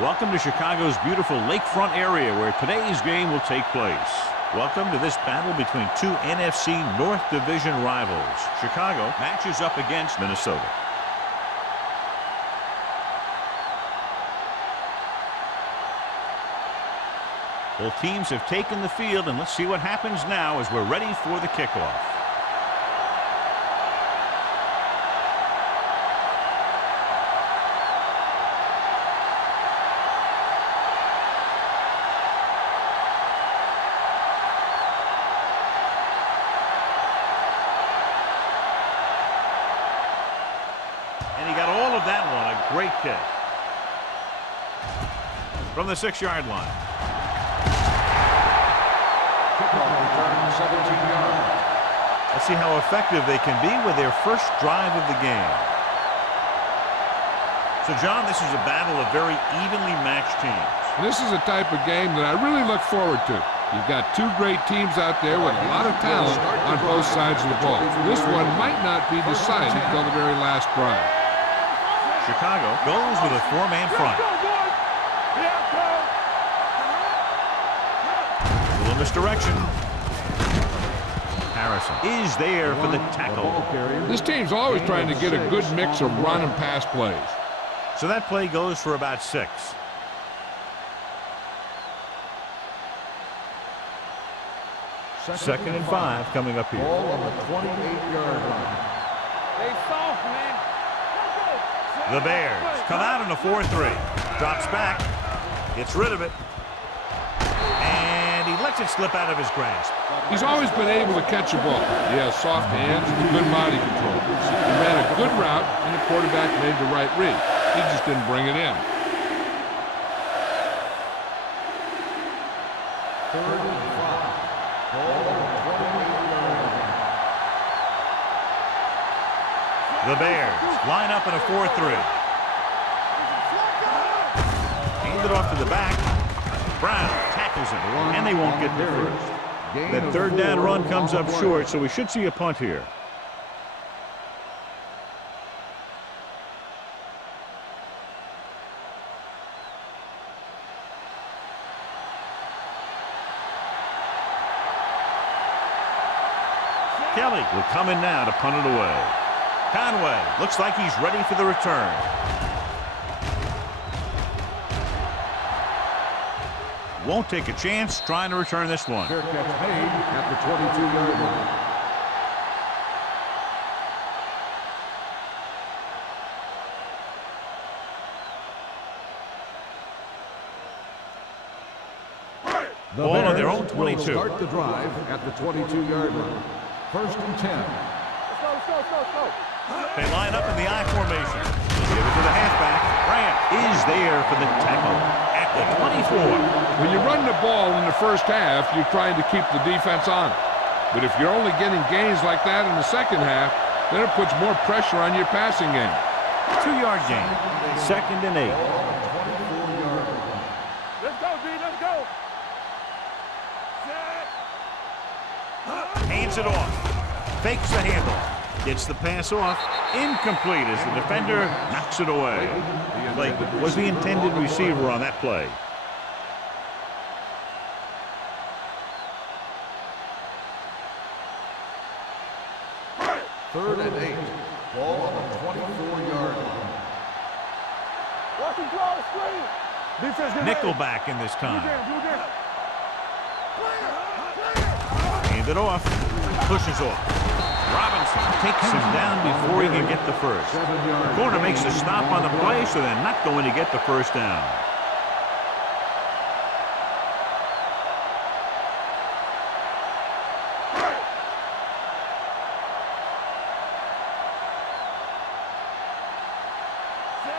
Welcome to Chicago's beautiful lakefront area where today's game will take place. Welcome to this battle between two NFC North Division rivals. Chicago matches up against Minnesota. Both teams have taken the field, and let's see what happens now as we're ready for the kickoff. And he got all of that one. A great kick. From the 6-yard line. Kickoff return 17 yards. Let's see how effective they can be with their first drive of the game. So, John, this is a battle of very evenly matched teams. This is a type of game that I really look forward to. You've got two great teams out there with a lot of talent on both sides of the ball. This one might not be decided until the very last drive. Chicago goes with a 4-man front. A little misdirection. Harrison is there for the tackle. This team's always trying to get a good mix of run and pass plays. So that play goes for about 6. Second and 5 coming up here. Ball on the 28-yard line. Stay soft, man. The Bears come out in a 4-3. Drops back. Gets rid of it. And he lets it slip out of his grasp. He's always been able to catch a ball. He has soft hands and good body control. He ran a good route, and the quarterback made the right read. He just didn't bring it in. Third and 5. Ball on the 28-yard line. The Bears line up in a 4-3. Hand it off to the back. Brown tackles him, and they won't get there first. That third down run comes up short, so we should see a punt here. Kelly will come in now to punt it away. Conway looks like he's ready for the return. Won't take a chance trying to return this one. Fair catch made at the 22-yard line. The Ball on their Bears own 22. will start the drive at the 22-yard line. First and 10. Let's go. They line up in the I formation. Give it to the halfback. Grant is there for the tackle at the 24. When you run the ball in the first half, you're trying to keep the defense on it. But if you're only getting gains like that in the second half, then it puts more pressure on your passing game. 2-yard gain. Second and 8. Let's go, D. Let's go. Hands it off. Fakes the handoff. Gets the pass off. Incomplete as the defender knocks it away. Blake was the intended receiver on that play. Third and 8. Ball on the 24-yard line. Watch him draw the screen. Defense, get ready. Nickelback in this time. Do again. Hand it off. Pushes off. Robinson takes him down before he can get the first. The corner makes a stop on the play, so they're not going to get the first down.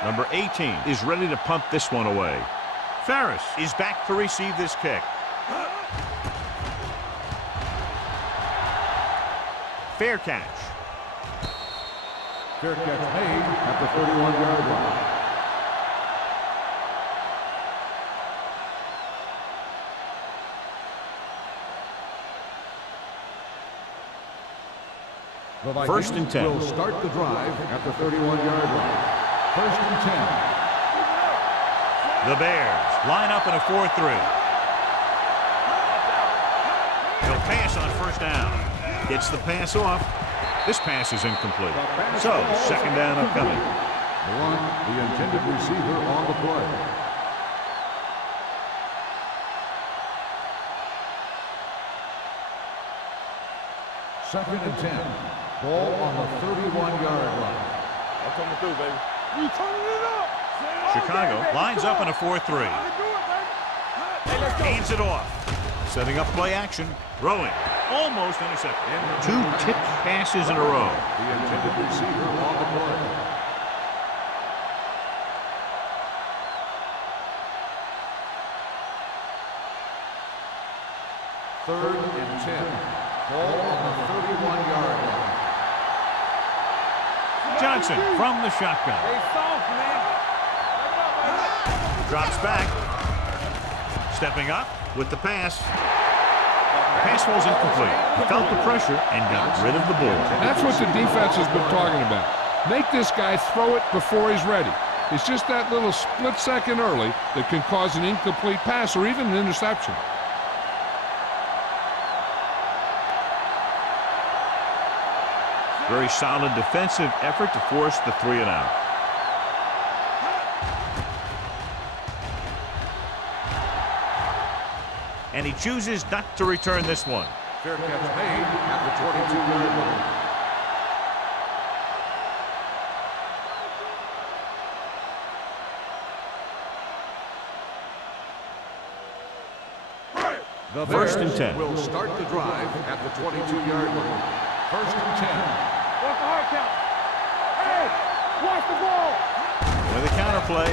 Number 18 is ready to punt this one away. Ferris is back to receive this kick. Fair catch. Fair catch made at the 31-yard line. The Vikings First and 10. will start the drive at the 31-yard line. First and 10. The Bears line up in a 4-3. He'll pass on first down. Gets the pass off. This pass is incomplete. So, second down upcoming. The intended receiver on the play. Second and 10. Ball on the 31-yard line. I'm coming through, baby. You turning it up. Chicago lines up in a 4-3. Hands it off. Setting up play action. Throwing. Almost intercepted. 2 tipped passes in a row. The intended receiver on the play. Third and 10. Ball on the 31-yard line. Johnson from the shotgun. Hey, soft, man. Drops back. Stepping up with the pass. The pass was incomplete. He felt the pressure and got rid of the ball. That's what the defense has been talking about. Make this guy throw it before he's ready. It's just that little split second early that can cause an incomplete pass or even an interception. Very solid defensive effort to force the 3-and-out. And he chooses not to return this one. Fair catch made at the 22-yard line. The First and Bears 10. will start the drive at the 22-yard line. First and 10. Watch the hard count. Hey, watch the ball. With a counterplay.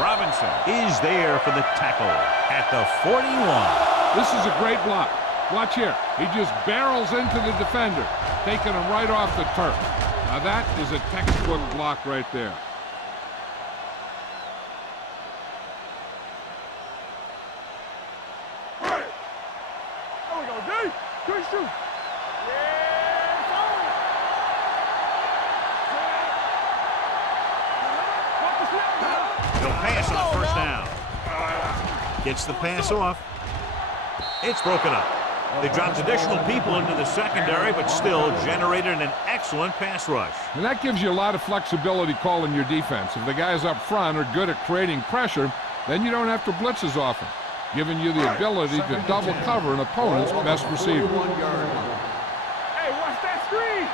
Robinson is there for the tackle at the 41. This is a great block. Watch here. He just barrels into the defender, taking him right off the turf. Now that is a textbook block right there. There we go, D. Good shoot. Yeah, it's on. Watch the snap. He'll pass on first down. Gets the pass off. It's broken up. They dropped additional people into the secondary, but still generated an excellent pass rush. And that gives you a lot of flexibility calling your defense. If the guys up front are good at creating pressure, then you don't have to blitz as often, giving you the ability to double cover an opponent's best receiver. Hey, watch that screen.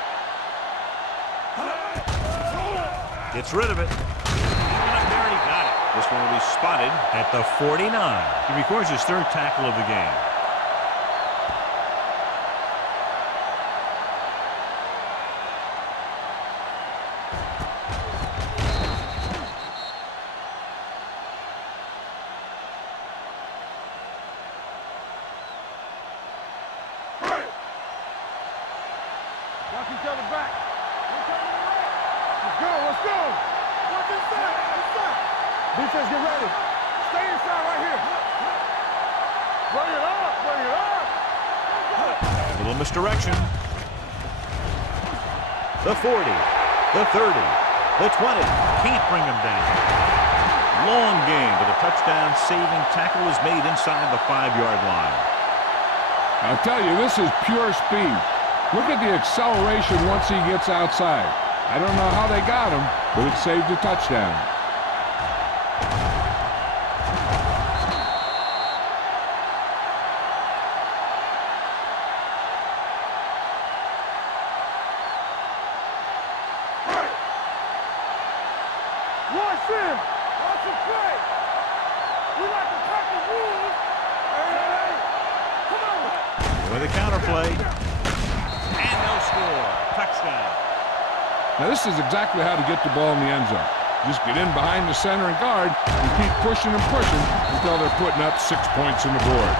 Gets rid of it. Even up there, and he got it. This one will be spotted at the 49. He records his 3rd tackle of the game. Watch each other back. Let's go, let's go. Watch inside, inside. Defense, get ready. Stay inside right here. Bring it up, bring it up. A little misdirection. The 40, the 30, the 20. Can't bring him down. Long game, but a touchdown-saving tackle is made inside the 5-yard line. I'll tell you, this is pure speed. Look at the acceleration once he gets outside. I don't know how they got him, but it saved a touchdown. Watch him. Watch him play. We like to pack the rules. Hey, come on. With a counterplay. And no score. Touchdown. Now this is exactly how to get the ball in the end zone. Just get in behind the center and guard and keep pushing and pushing until they're putting up 6 points on the board.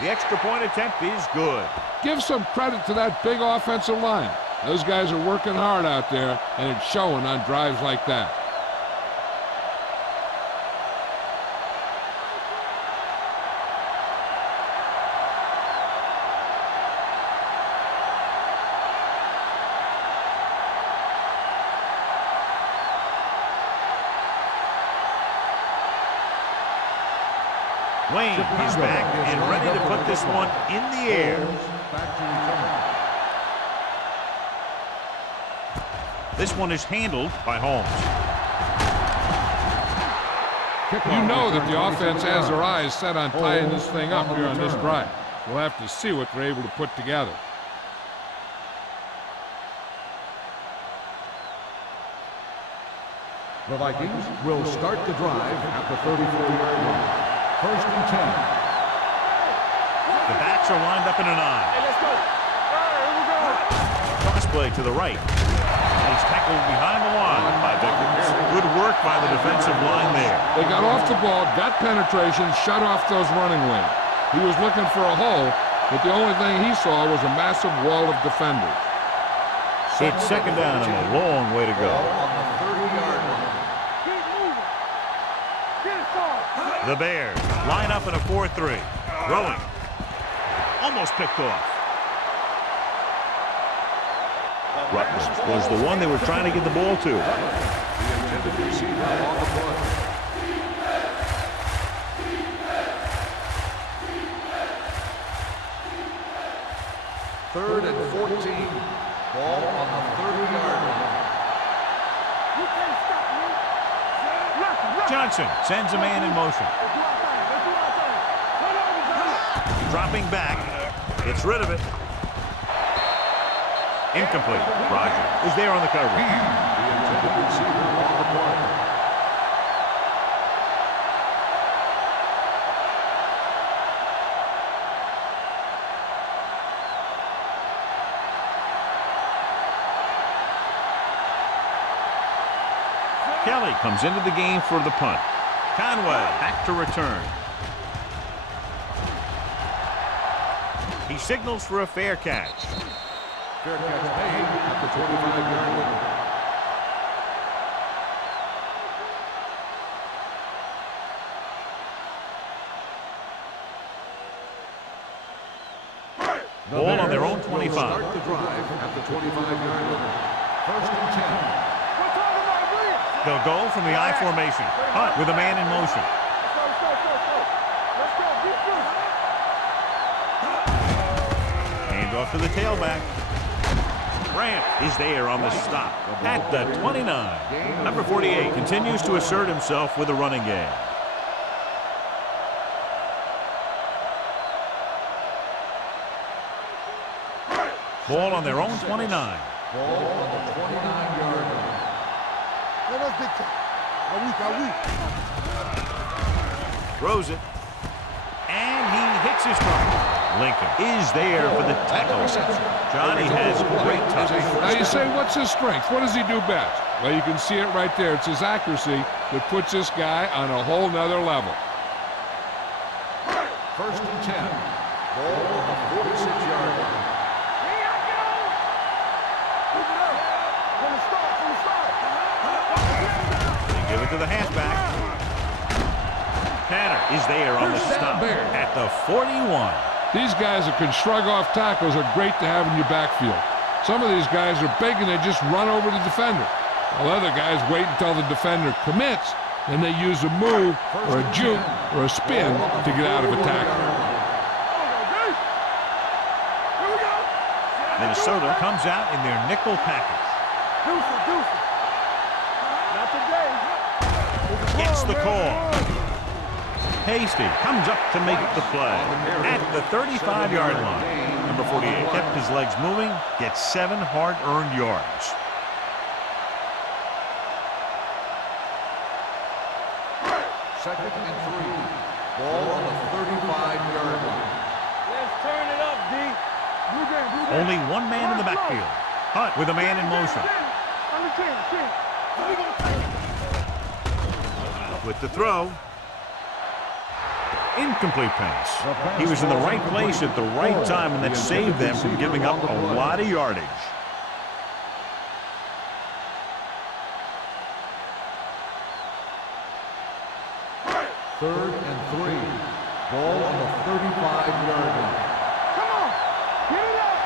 The extra point attempt is good. Give some credit to that big offensive line. Those guys are working hard out there, and it's showing on drives like that. Wayne is back and ready to put this one in the air. This one is handled by Holmes. You know that the offense has their eyes set on tying this thing up here on this drive. We'll have to see what they're able to put together. The Vikings will start the drive at the 34-yard line. First and 10. The backs are lined up in an I. Hey, let's go. All right, here we go. Cross play to the right. He's tackled behind the line by Vickers. Good work by the defensive line there. They got off the ball, got penetration, shut off those running lanes. He was looking for a hole, but the only thing he saw was a massive wall of defenders. It's second down and a long way to go. On the 30-yard line. Keep moving. Get it started. The Bears line up in a 4-3. Throwing. Almost picked off. Rutgers was the one they were trying to get the ball to. The intended receiver on the play. Third and 14. Ball on the 30-yard line. You can't stop me. Left. Johnson sends a man in motion. Let's do our thing. Let's do our thing. Run over, Johnson. Dropping back. Gets rid of it. Incomplete. Roger is there on the coverage. The intended receiver on the play. Kelly comes into the game for the punt. Conway back to return. He signals for a fair catch. Fair catch made at the 25-yard line. Ball on their own 25. Will start the drive at the 25-yard line. First and 10. We're talking about Williams. They'll go from the I formation. Hunt with a man in motion. Let's go. Let's go. Deep through. Hand off to the tailback. Grant is there on the stop at the 29. Number 48 continues to assert himself with a running game. Ball on their own 29. Ball on the 29-yard line. Let us big time. Throws it. And he hits his target. Lincoln is there for the tackle. Johnny has great touch. Now you say, what's his strength? What does he do best? Well, you can see it right there. It's his accuracy that puts this guy on a whole nother level. First and 10. Ball on the 46-yard line. They give it to the halfback. Tanner is there on the stop at the 41. These guys that can shrug off tackles are great to have in your backfield. Some of these guys are big and they just run over the defender. While other guys wait until the defender commits, and they use a move or a juke or a spin to get out of a tackle. Minnesota comes out in their nickel package. Not today. Gets the call. Hasty comes up to make the play at the 35-yard line. Number 48 kept his legs moving, gets 7 hard-earned yards. Second and 3. Ball on the 35-yard line. Let's turn it up, D. Blue game. Only one man in the backfield. Hunt with a man in motion. With the throw. Incomplete pass. He was in the right place at the right time, and that saved them from giving up a lot of yardage. Third and 3. Ball on the 35-yard line. Come on. Get it up.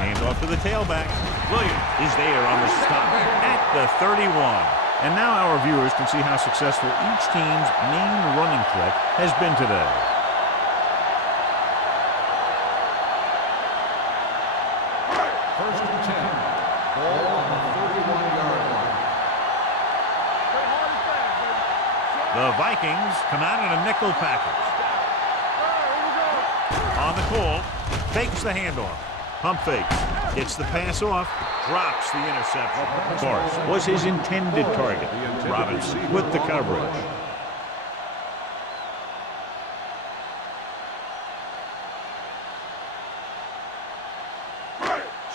Hand off to the tailback. Williams is there on the stop at the 31. And now our viewers can see how successful each team's main running threat has been today. First and 10. Ball on the 31-yard line. Play hard and fast, baby. The Vikings come out in a nickel package. On the call, fakes the handoff. Pump fakes, gets the pass off, drops the interception. Morris was his intended target. Robinson with the coverage.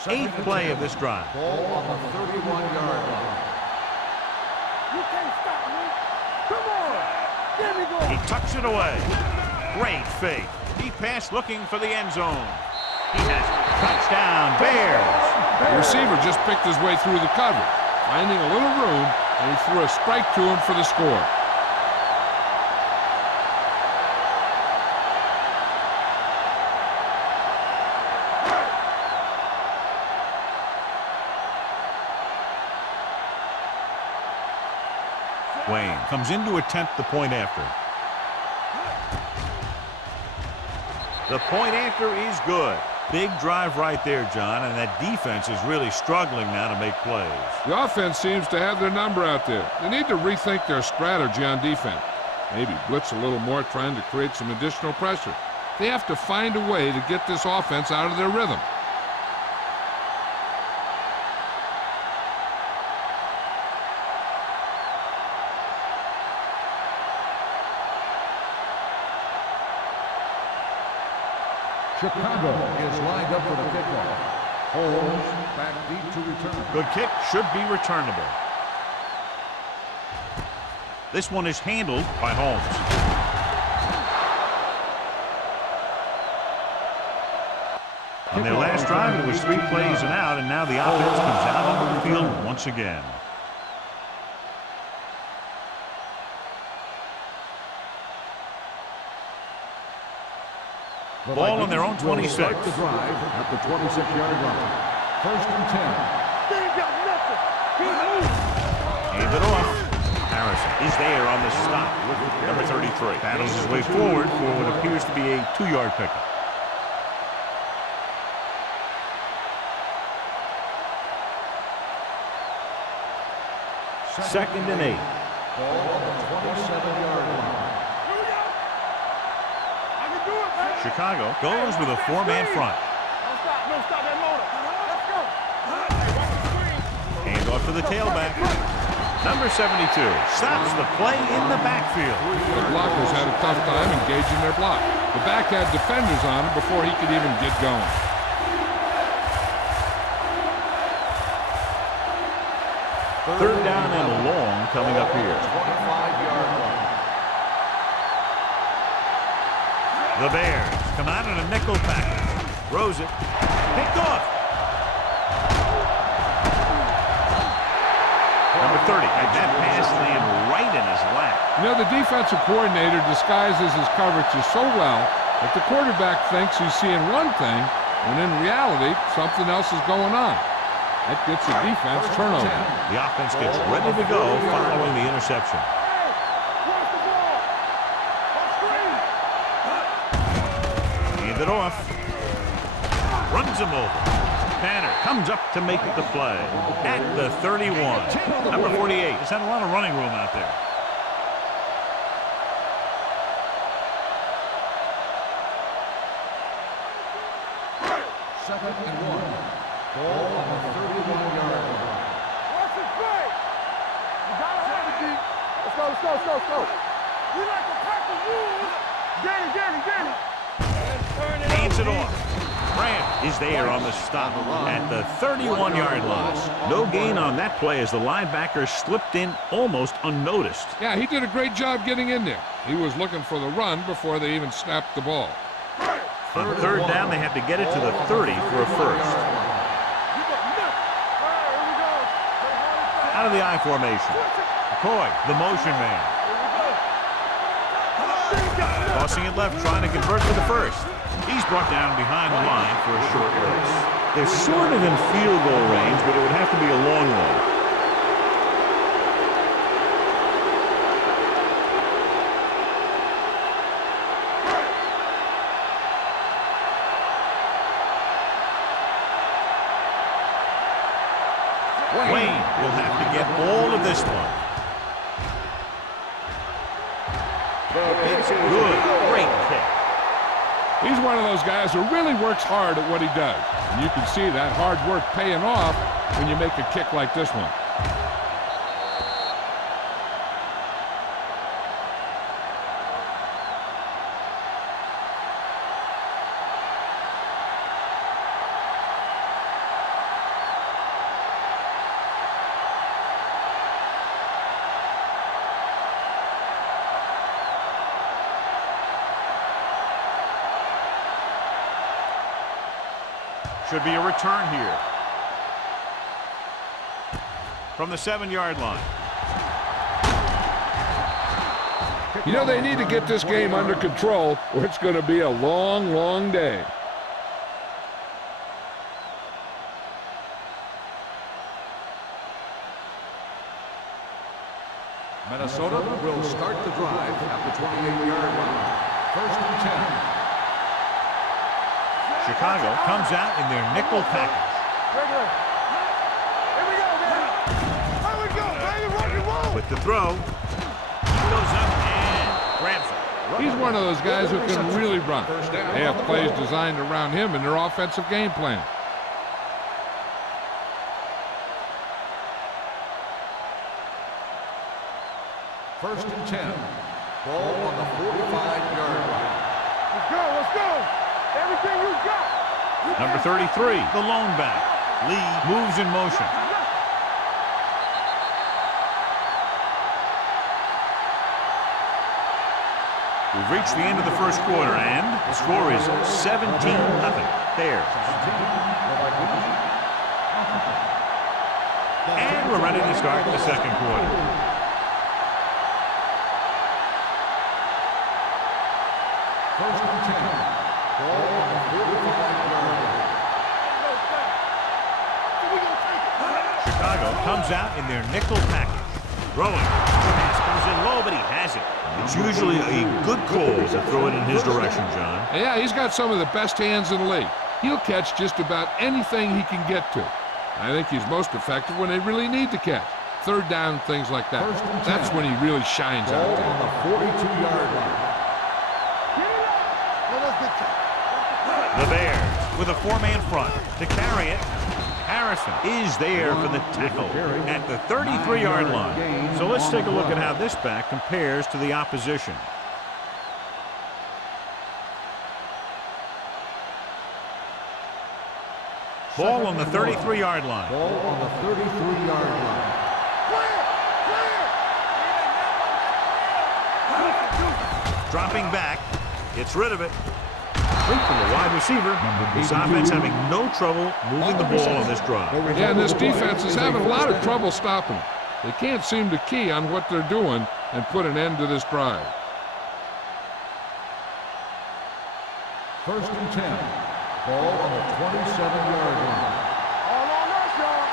Eighth play of this drive. Ball on the 31-yard line. You can't stop me. Come on. There we go. He tucks it away. Great fake. Deep pass looking for the end zone. He has it. Touchdown, Bears. The receiver just picked his way through the coverage, finding a little room, and he threw a strike to him for the score. Wayne comes in to attempt the point after. The point after is good. Big drive right there, John, and that defense is really struggling now to make plays. The offense seems to have their number out there. They need to rethink their strategy on defense. Maybe blitz a little more, trying to create some additional pressure. They have to find a way to get this offense out of their rhythm. Chicago is lined up for the kickoff. Holmes back deep to return. Good kick, should be returnable. This one is handled by Holmes. On their last drive, it was 3 plays and out, and now the offense comes out onto the field once again. Ball on their own 26. Start the drive at the 26-yard line. First and 10. They ain't got nothing. Keep moving. Hand it off. Harrison is there on the stop with number 33. Battles his way forward for what appears to be a 2-yard pickup. Second and 8. Ball on the 27-yard line. Here we go. I can do it, man. Chicago goes with a 4-man front. Don't stop. Don't stop that motor. Let's go. Hey, watch the screen. Hand off to the tailback. Number 72 stops the play in the backfield. The blockers had a tough time engaging their block. The back had defenders on him before he could even get going. Third down and long coming up here. 25-yard line. The Bears come out in a nickel package. Throws it. Picked off. Number 30 had that pass land right in his lap. You know, the defensive coordinator disguises his coverages so well that the quarterback thinks he's seeing one thing, when in reality, something else is going on. That gets the defense turnover. The offense gets ready to go following the interception. Hey, watch the ball. On screen. Hand it off. Runs him over. Tanner comes up to make the play at the 31. Number 48 has had a lot of running room out there. Second and 1. Ball on the 31-yard line. Watch it play. You gotta have it, D. Let's go, let's go, let's go, let's go. We like to pack the rules. Get it, get it, get it. Hands it off. Grant is there on the stop at the 31-yard line. No gain on that play as the linebacker slipped in almost unnoticed. Yeah, he did a great job getting in there. He was looking for the run before they even snapped the ball. On third down, they have to get it to the 30 for a first. Out of the I formation. McCoy, the motion man. Tossing it left, trying to convert for the first. He's brought down behind the line for a short race. They're sort of in field goal range, but it would have to be a long one. Wayne will have to get all of this one. It's good. Great kick. He's one of those guys who really works hard at what he does. And you can see that hard work paying off when you make a kick like this one. Should be a return here. From the 7-yard line. You know, they need to get this game under control or it's going to be a long, long day. Minnesota will start the drive at the 28-yard line. First and 10. Chicago comes out in their nickel package. Here we go, man. Here we go, baby. Rock and roll. With the throw, he goes up and grabs it. He's one of those guys who can really run. They have plays designed around him in their offensive game plan. First and 10. Ball on the 45-yard line. Let's go, let's go. Everything you got. Number 33, the lone back. Lee moves in motion. We've reached the end of the first quarter, and the score is 17-0. Bears. And we're ready to start the second quarter. First and 10. Ball on the 45-yard line. Chicago comes out in their nickel package. Throwing. Pass comes in low, but he has it. It's usually a good call to throw it in his direction, John. Yeah, he's got some of the best hands in the league. He'll catch just about anything he can get to. I think he's most effective when they really need to catch. Third down, things like that. That's when he really shines out there. On the 42-yard line. The Bears with a 4-man front to carry it. Harrison is there for the tackle at the 33-yard line. So let's take a look at how this back compares to the opposition. Ball on the 33-yard line. Ball on the 33-yard line. Dropping back, gets rid of it. From the wide receiver. This offense having no trouble moving the ball on this drive. Yeah, and this defense is having a lot of trouble stopping them. They can't seem to key on what they're doing and put an end to this drive. First and 10. Ball on the 27-yard line. All on us, y'all.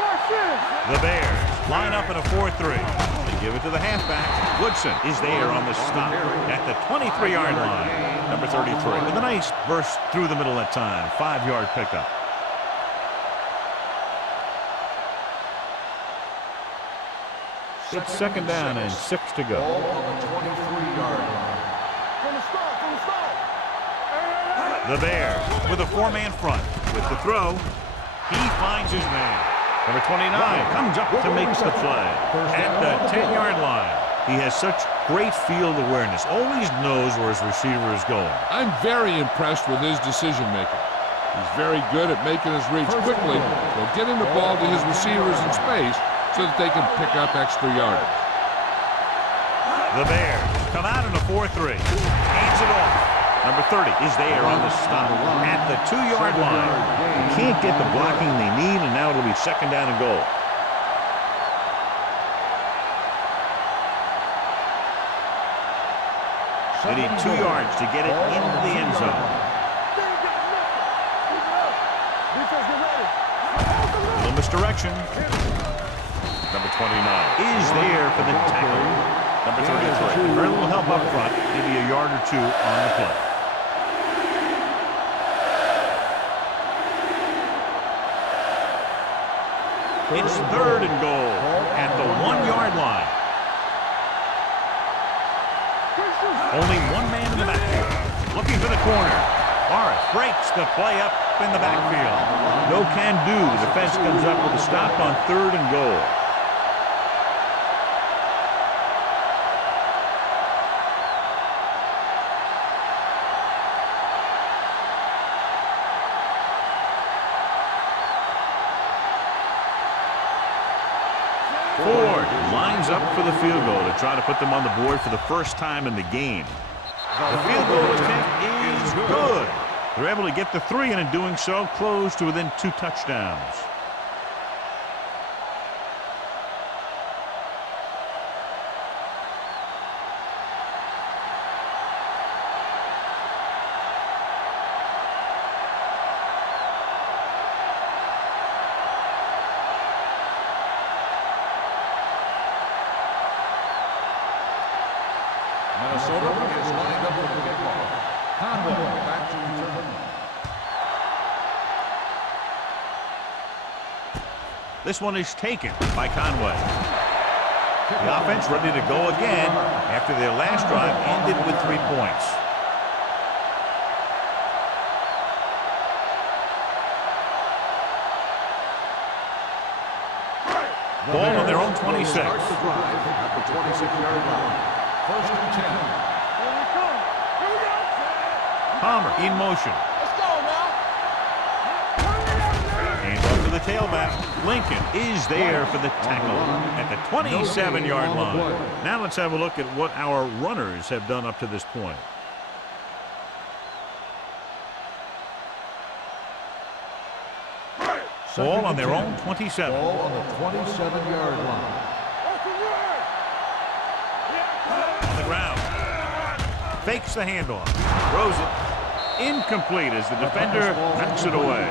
Watch this. The Bears line up in a 4-3. They give it to the halfback. Woodson is there on the stop at the 23-yard line. Number 33 with a nice burst through the middle that time. 5-yard pickup. It's second down and 6 to go. Ball on the 23-yard line. From the start. The Bears with a 4-man front. With the throw, he finds his man. Number 29 comes up to make the play at the 10-yard line. He has such great field awareness, always knows where his receiver is going. I'm very impressed with his decision-making. He's very good at making his reads quickly, so getting the ball to his receivers in space so that they can pick up extra yardage. The Bears come out in a 4-3. Hands it off. Number 30 is there on the stop at the 2-yard line. Can't get the blocking they need, and now it'll be second down and goal. They need 2 yards to get it into the end zone. Little misdirection. Number 29 is there for the tackle. Number 33. Very little help up front, maybe a yard or 2 on the play. It's third and goal at the 1-yard line. Only one man in the backfield. Looking for the corner. Morris breaks the play up in the backfield. No can do. The defense comes up with a stop on third and goal. Ford lines up for the field goal to try to put them on the board for the first time in the game. The field goal attempt is good. They're able to get the 3, and in doing so, close to within 2 touchdowns. Minnesota is lined up for the kickoff. Conway back to return. This one is taken by Conway. The offense ready to go again after their last drive ended with 3 points. Ball on their own 26. Starts the drive at the 26-yard line. First and 10. Palmer in motion. Let's go now. Hands off to the tailback. Lincoln is there for the tackle at the 27-yard line. Now let's have a look at what our runners have done up to this point. Ball on their own 27. Ball on the 27-yard line. On the ground. Fakes the handoff. Throws it. Incomplete as the defender knocks it away.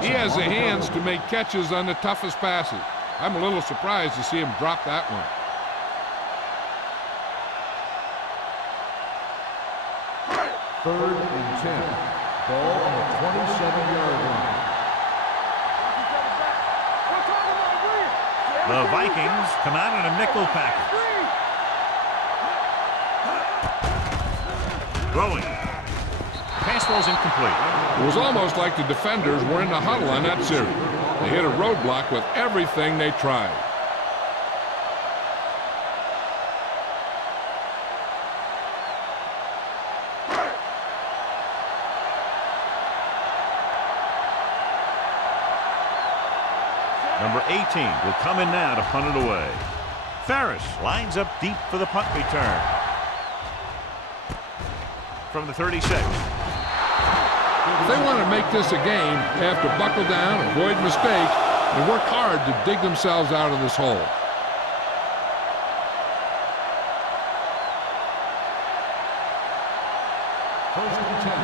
He has the hands to make catches on the toughest passes. I'm a little surprised to see him drop that one. Third and 10. Ball on the 27-yard line. The Vikings come out in a nickel package. Throwing. Pass ball's incomplete. It was almost like the defenders were in the huddle on that series. They hit a roadblock with everything they tried. Number 18 will come in now to punt it away. Ferris lines up deep for the punt return. From the 36. If they want to make this a game, they have to buckle down, avoid mistakes, and work hard to dig themselves out of this hole. First and 10.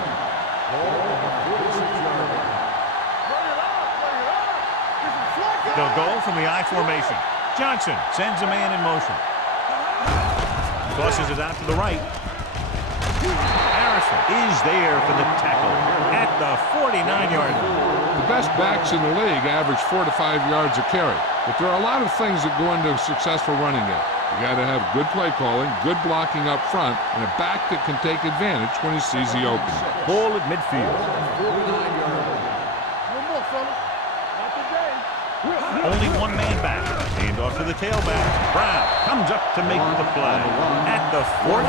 Ball on the 46-yard line. They'll go from the I formation. Johnson sends a man in motion. Tosses it out to the right. Harrison is there for the tackle at the 49-yard line. The best backs in the league average 4 to 5 yards a carry, but there are a lot of things that go into a successful running game. You got to have good play calling, good blocking up front, and a back that can take advantage when he sees the opening. Ball at midfield. 49-yard line. One more, fellas. Not today. Only one man back. Hand off to the tailback. Brown comes up to make the play at the 49.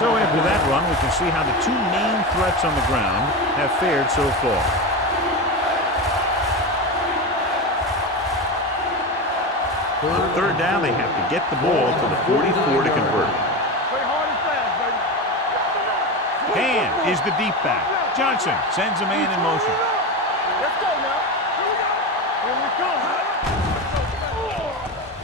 So after that run, we can see how the two main threats on the ground have fared so far. On third down, they have to get the ball to the 44 to convert. Ham is the deep back. Johnson sends a man in motion. Let's go now. Here we come.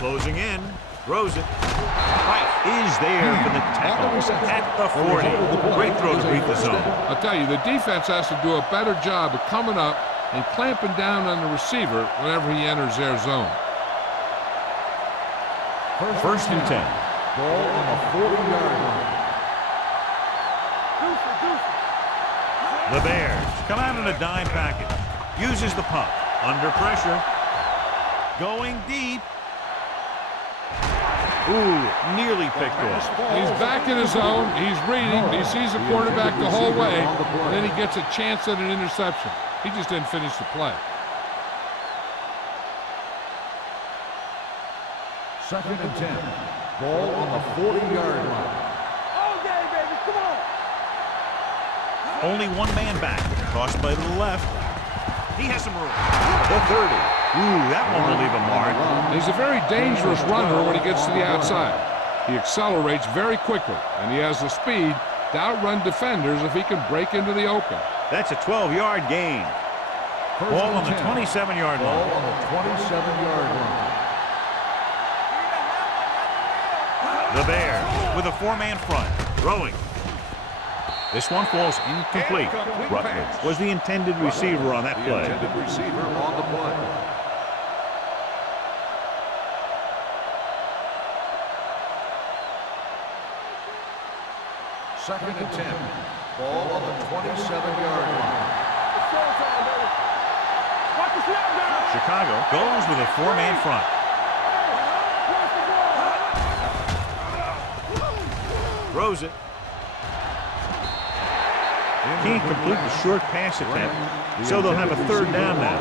Closing in, throws it. White is there for the tackle at the 40. Great throw to beat the zone. I'll tell you, the defense has to do a better job of coming up and clamping down on the receiver whenever he enters their zone. First and 10. Ball on the 40-yard line. The Bears come out in a dime package. Uses the pump. Under pressure. Going deep. Ooh, nearly picked off. He's back in his zone. He's reading. He sees the quarterback the whole way. And then he gets a chance at an interception. He just didn't finish the play. Second and 10. Ball on the 40-yard line. Okay, baby, come on. Only one man back. Tossed by the left. He has some room. The 30. Ooh, that one will leave a mark. He's a very dangerous runner when he gets to the outside. He accelerates very quickly, and he has the speed to outrun defenders if he can break into the open. That's a 12-yard gain. Ball on the 27-yard line. Ball on the 27-yard line. The Bears with a four-man front. Throwing. This one falls incomplete. Rutledge was the intended receiver on that play. Intended receiver on the play. Second and 10. Ball on the 27-yard line. Chicago goes with a four-man front. Throws it. Can't complete the short pass attempt, so they'll have a third down now.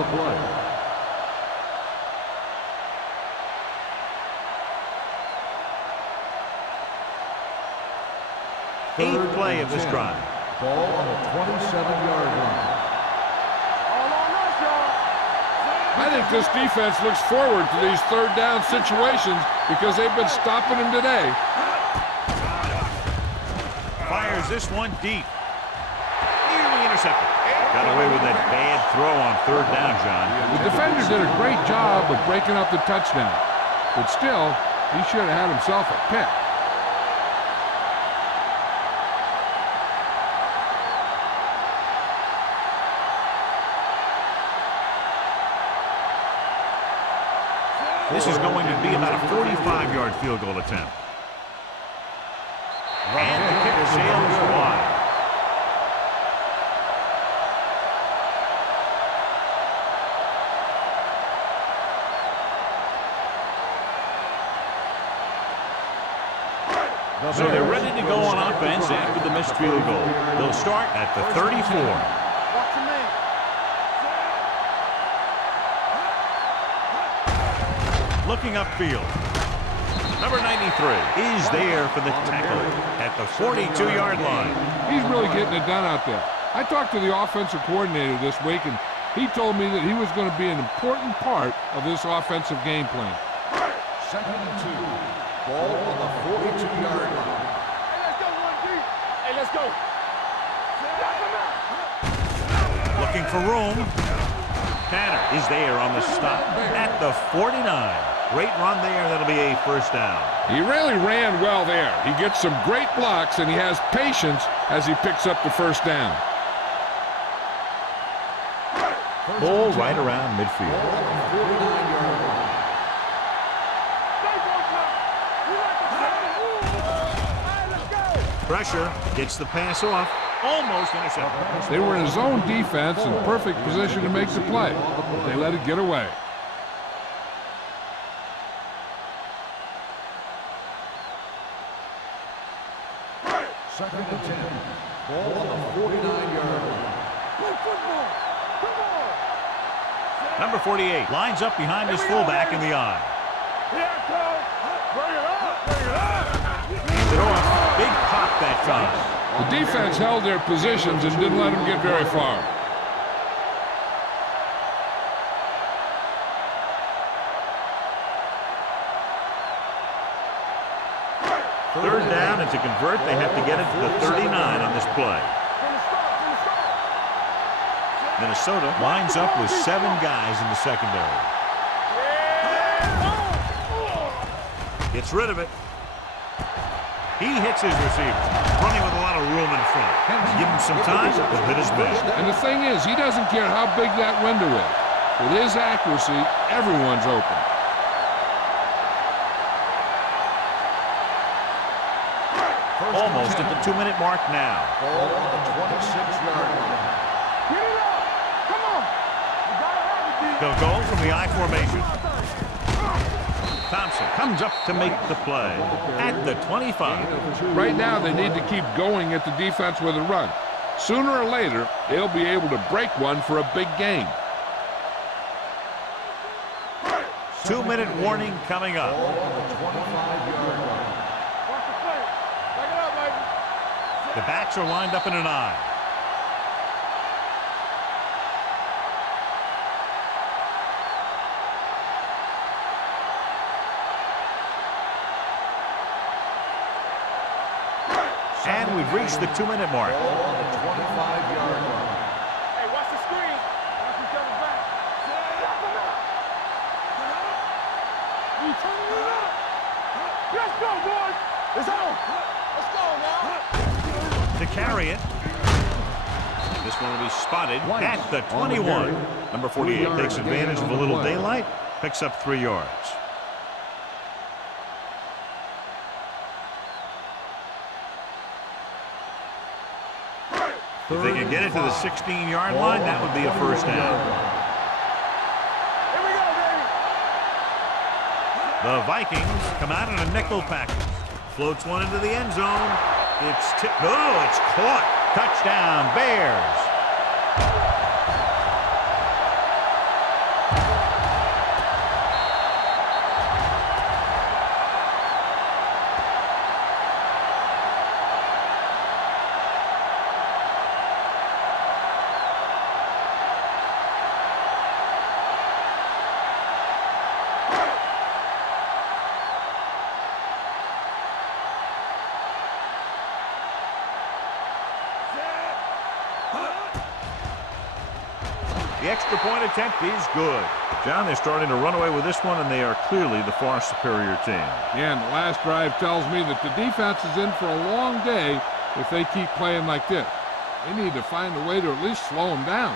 Eighth play of this drive. Ball on the 27-yard line. I think this defense looks forward to these third down situations because they've been stopping him today. Fires this one deep. Nearly intercepted. Got away with that bad throw on third down, John. The defender did a great job of breaking up the touchdown, but still, he should have had himself a pick. This is going to be about a 45-yard field goal attempt. And the kick sails wide. So they're ready to go on offense after the missed field goal. They'll start at the 34. Looking upfield. Number 93 is there for the tackle at the 42-yard line. He's really getting it done out there. I talked to the offensive coordinator this week, and he told me that he was going to be an important part of this offensive game plan. Second and 2. Ball on the 42-yard line. Hey, let's go. Looking for room. Tanner is there on the stop at the 49. Great run there. That'll be a first down. He really ran well there. He gets some great blocks, and he has patience as he picks up the first down. Ball right around midfield. Pressure gets the pass off. Almost intercepted. They were in a zone defense in perfect position to make the play. They let it get away. Second and 10. Ball on the 49-yard line. Play football. Come on. Number 48 lines up behind his fullback in the eye. Here it comes. Bring it up. Bring it up. Hands it off. Big pop that time. The defense held their positions and didn't let them get very far. Third down, and to convert, they have to get it to the 39 on this play. Minnesota lines up with 7 guys in the secondary. Gets rid of it. He hits his receiver, running with a lot of room in front. Give him some time, he'll hit his man. And the thing is, he doesn't care how big that window is. With his accuracy, everyone's open. Almost at the 2-minute mark now. Ball on the 26-yard line. Get it up. Come on. You gotta have it, D. They'll go from the I formation. Thompson comes up to make the play at the 25. Right now, they need to keep going at the defense with a run. Sooner or later, they'll be able to break one for a big gain. 2-minute warning coming up. Ball on the 25-yard line. Watch the play. Back it up, baby. The backs are lined up in an I. And we've reached the 2-minute mark. Ball on the 25-yard line. Hey, watch the screen. Watch each other's back. We turning it up. Let's go, boys. It's on. Let's go now. To carry it. This one will be spotted at the 21. Number 48 takes advantage of a little daylight, picks up 3 yards. If they can get it to the 16-yard line, that would be a first down. Here we go, baby. The Vikings come out in a nickel package. Floats one into the end zone. It's tipped. Oh, it's caught. Touchdown, Bears. The extra point attempt is good. John, they're starting to run away with this one, and they are clearly the far superior team. Yeah, and the last drive tells me that the defense is in for a long day if they keep playing like this. They need to find a way to at least slow them down.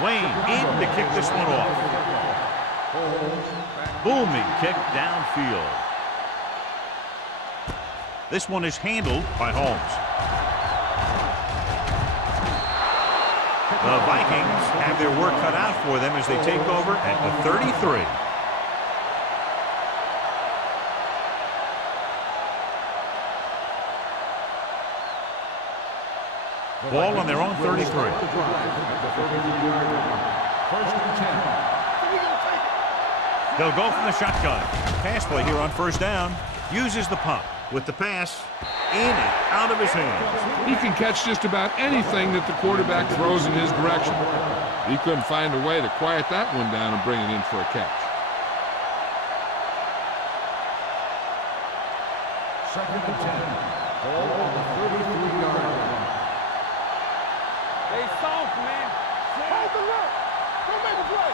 Wayne in to kick this one off. Booming kick downfield. This one is handled by Holmes. The Vikings have their work cut out for them as they take over at the 33. Ball on their own 33. First and 10. They'll go from the shotgun. Pass play here on first down. Uses the pump with the pass in and out of his hands. He can catch just about anything that the quarterback throws in his direction. He couldn't find a way to quiet that one down and bring it in for a catch. Second and 10. Ball on the 33-yard line. They soft, man. Hold the look. Go make a play.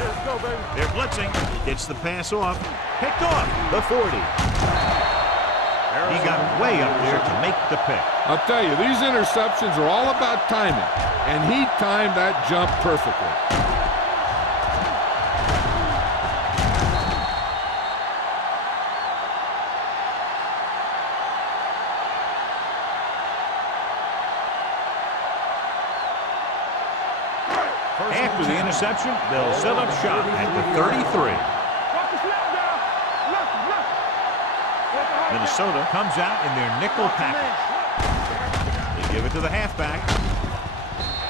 Let's go, baby. They're blitzing. Gets the pass off. Picked off the 40. He got way up there to make the pick. I'll tell you, these interceptions are all about timing, and he timed that jump perfectly. After the interception, they'll set up shop at the 33. Minnesota comes out in their nickel package. They give it to the halfback.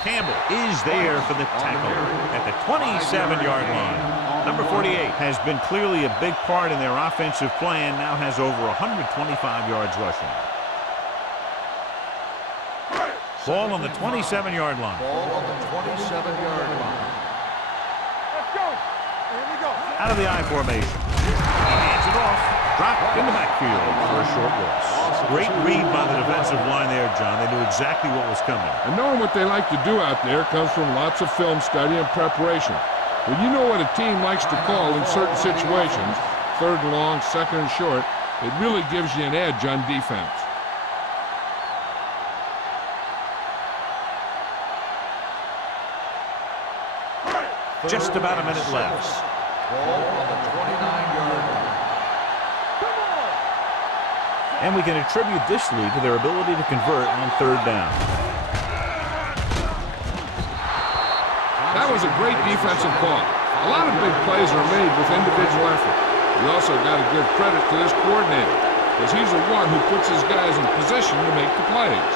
Campbell is there for the tackle at the 27-yard line. Number 48 has been clearly a big part in their offensive plan, now has over 125 yards rushing. Ball on the 27-yard line. Ball on the 27-yard line. Let's go. Here we go. Out of the I formation. He hands it off. Dropped in the backfield for a short loss. Great read by the defensive line there, John. They knew exactly what was coming. And knowing what they like to do out there comes from lots of film study and preparation. When you know what a team likes to call in certain situations, third and long, second and short, it really gives you an edge on defense. Just about a minute left. Ball on the 29-yard line. And we can attribute this lead to their ability to convert on third down. That was a great defensive call. A lot of big plays are made with individual effort. You also got to give credit to this coordinator, because he's the one who puts his guys in position to make the plays.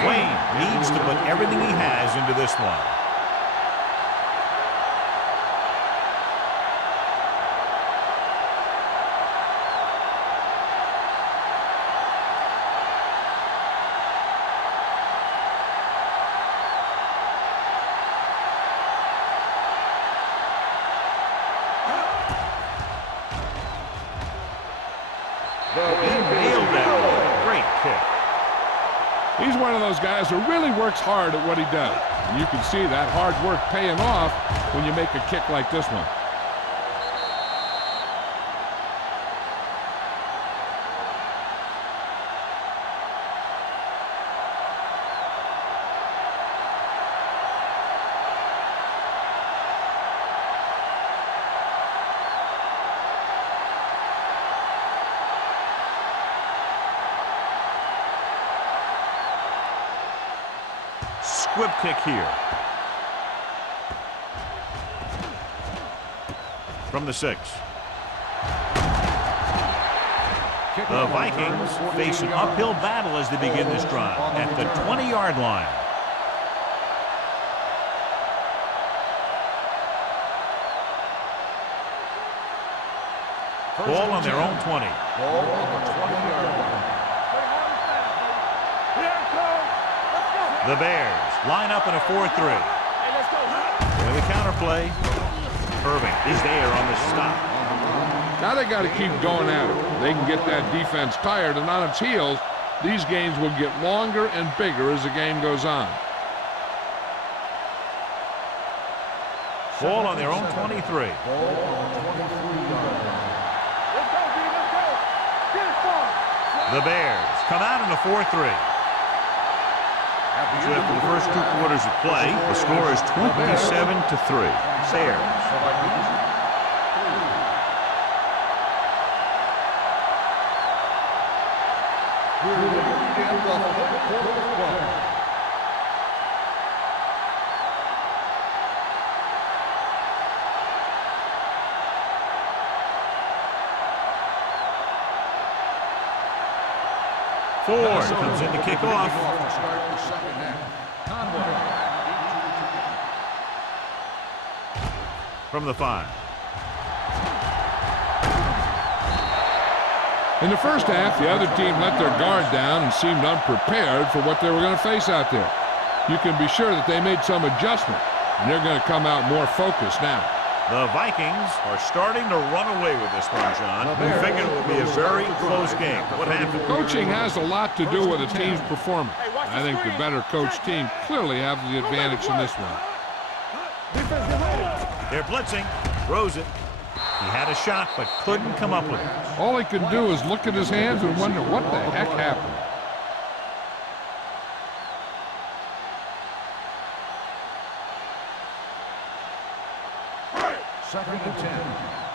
Wayne needs to put everything he has into this one. He nailed that one. Great kick. He's one of those guys who really works hard at what he does. And you can see that hard work paying off when you make a kick like this one. Squib kick here. From the 6. The Vikings face an uphill battle as they begin this drive at the 20-yard line. Ball on their own 20. Ball on the 20-yard line. The Bears line up in a 4-3. With a counterplay. Irving is there on the stop. Now they got to keep going at it. They can get that defense tired and on its heels. These games will get longer and bigger as the game goes on. Ball on their own 23. Ball on the 23-yard line. The Bears come out in a 4-3. So after the first 2 quarters of play, the score is 27-3. Bears. Ford comes in to kick off. From the 5. In the first half, the other team let their guard down and seemed unprepared for what they were going to face out there. You can be sure that they made some adjustment, and they're going to come out more focused now. The Vikings are starting to run away with this one, John. We figured it would be a very close game. What happened? Coaching has a lot to do with a team's performance. I think the better coached team clearly have the advantage in this one. They're blitzing. Throws it. He had a shot, but couldn't come up with it. All he could do is look at his hands and wonder what the heck happened. Second and 10.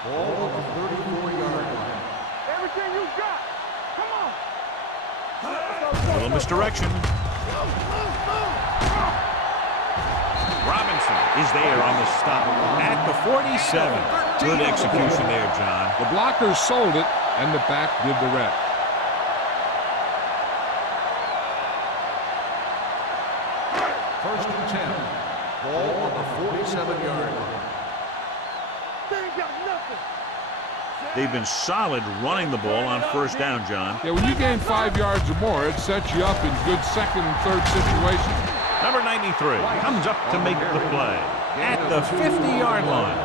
Ball on the 34-yard line. Everything you got. Come on. Little misdirection. is there on the stop at the 47. Good execution there, John. The blockers sold it, and the back did the rest. First and 10. Ball on the 47-yard line. They ain't got nothing. They've been solid running the ball on first down, John. Yeah, when you gain 5 yards or more, it sets you up in good second and third situations. Number 93 comes up to make the play at the 50-yard line.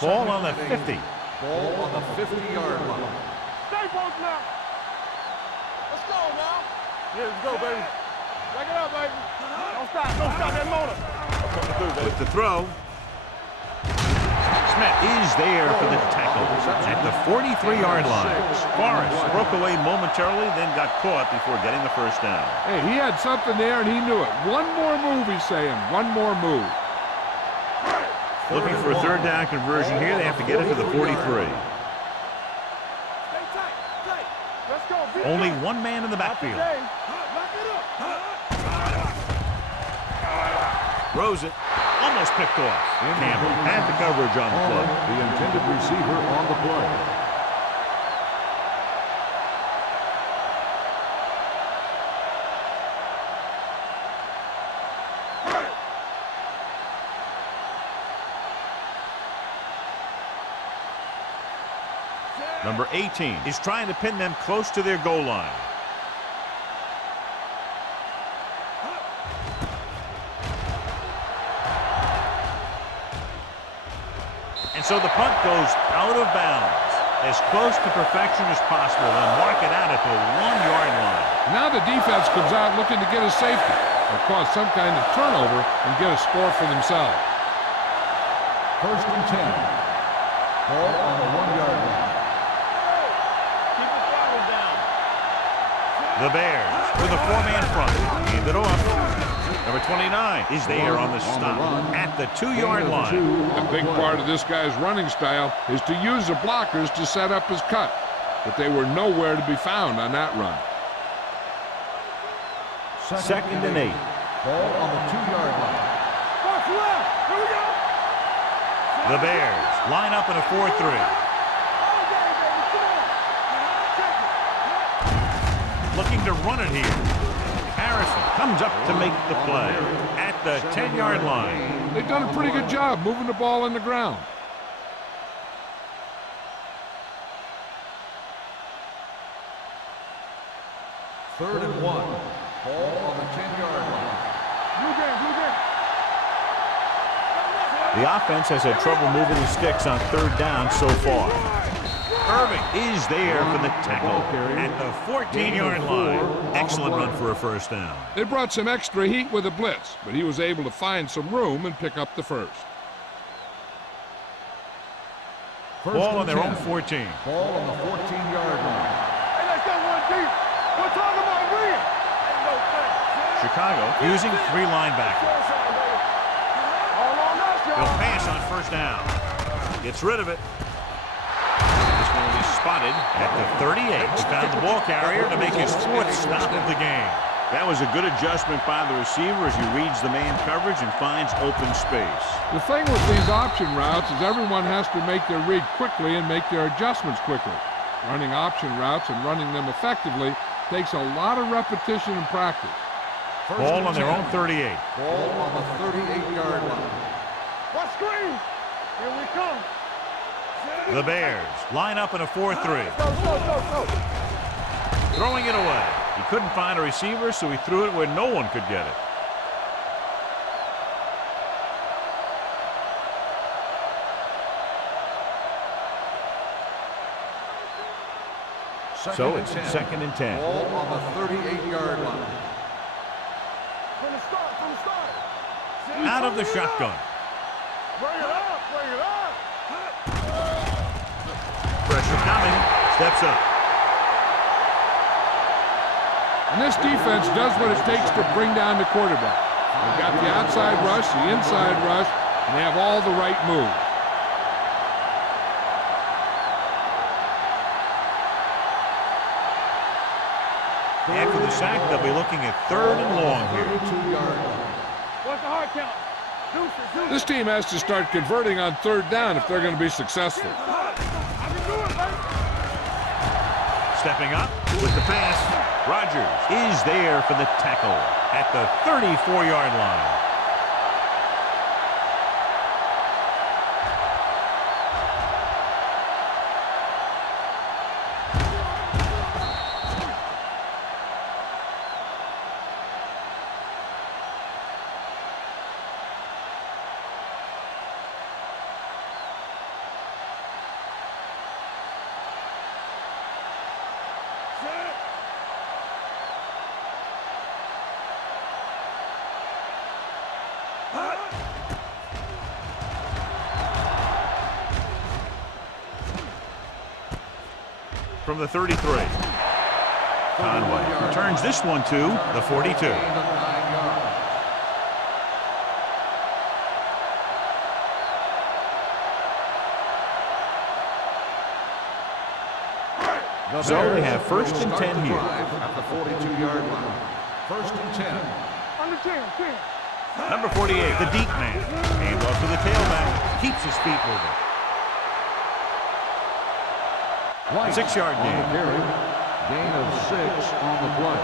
Ball on the 50. Ball on the 50-yard line. Stay folks now. Let's go now. Yeah, let's go, baby. Back it up, baby. Don't stop that motor. Coming through, baby. With the throw. Smith is there for the tackle at the 43-yard line. Forrest broke away momentarily, then got caught before getting the first down. Hey, he had something there, and he knew it. One more move, he's saying. One more move. Looking for a third down conversion here. They have to get it to the 43. Stay tight, tight. Let's go. Only one man in the backfield. Lock it up. Throws it. Almost picked off. Campbell had the coverage on the play. The intended receiver on the play. Number 18 is trying to pin them close to their goal line. And so the punt goes out of bounds, as close to perfection as possible. They'll mark it out at the 1-yard line. Now the defense comes out looking to get a safety or cause some kind of turnover and get a score for themselves. First and 10. Ball on the 1-yard line. The Bears with a 4-man front. Hand it off. Number 29 is there on the stop at the 2-yard line. A big part of this guy's running style is to use the blockers to set up his cut, but they were nowhere to be found on that run. Second and 8. Ball on the 2-yard line. Watch left. Here we go. The Bears line up in a 4-3. Looking to run it here. Harrison comes up to make the play at the 10-yard line. They've done a pretty good job moving the ball in the ground. Third and 1. Ball on the 10-yard line. Blue game. The offense has had trouble moving the sticks on third down so far. Irving is there for the tackle at the 14-yard line. Excellent run for a first down. They brought some extra heat with a blitz, but he was able to find some room and pick up the first. Ball on their own 14. Ball on the 14-yard line. Hey, let's go one deep. We're talking about win. Ain't no thing. Chicago using 3 linebackers. All on us, y'all. He'll pass on first down. Gets rid of it. This one will be spotted at the 38. He found the ball carrier to make his 4th stop of the game. That was a good adjustment by the receiver as he reads the man coverage and finds open space. The thing with these option routes is everyone has to make their read quickly and make their adjustments quickly. Running option routes and running them effectively takes a lot of repetition and practice. Ball on their own 38. Ball on the 38-yard line. What screen? Here we come. The Bears line up in a 4-3. Go. Throwing it away. He couldn't find a receiver, so he threw it where no one could get it. So it's 2nd and 10. Ball on the 38-yard line. From the start. Out of the shotgun. Bring it up. Pressure coming. Steps up. And this defense does what it takes to bring down the quarterback. They've got the outside rush, the inside rush, and they have all the right moves. After the sack, they'll be looking at 3rd and long here. 32-yard line. What's the hard count? This team has to start converting on 3rd down if they're going to be successful. I can do it, baby. Stepping up with the pass. Rogers is there for the tackle at the 34-yard line. From the 33. Conway returns this one to the 42. Gain of 9 yards. So they have 1st and 10 here. At the 42-yard line. 1st and 10. Under 10. Number 48, the deep man. Hand off to the tailback. Keeps his feet moving. White 6-yard on the gain. carry. Gain of 6 on the play.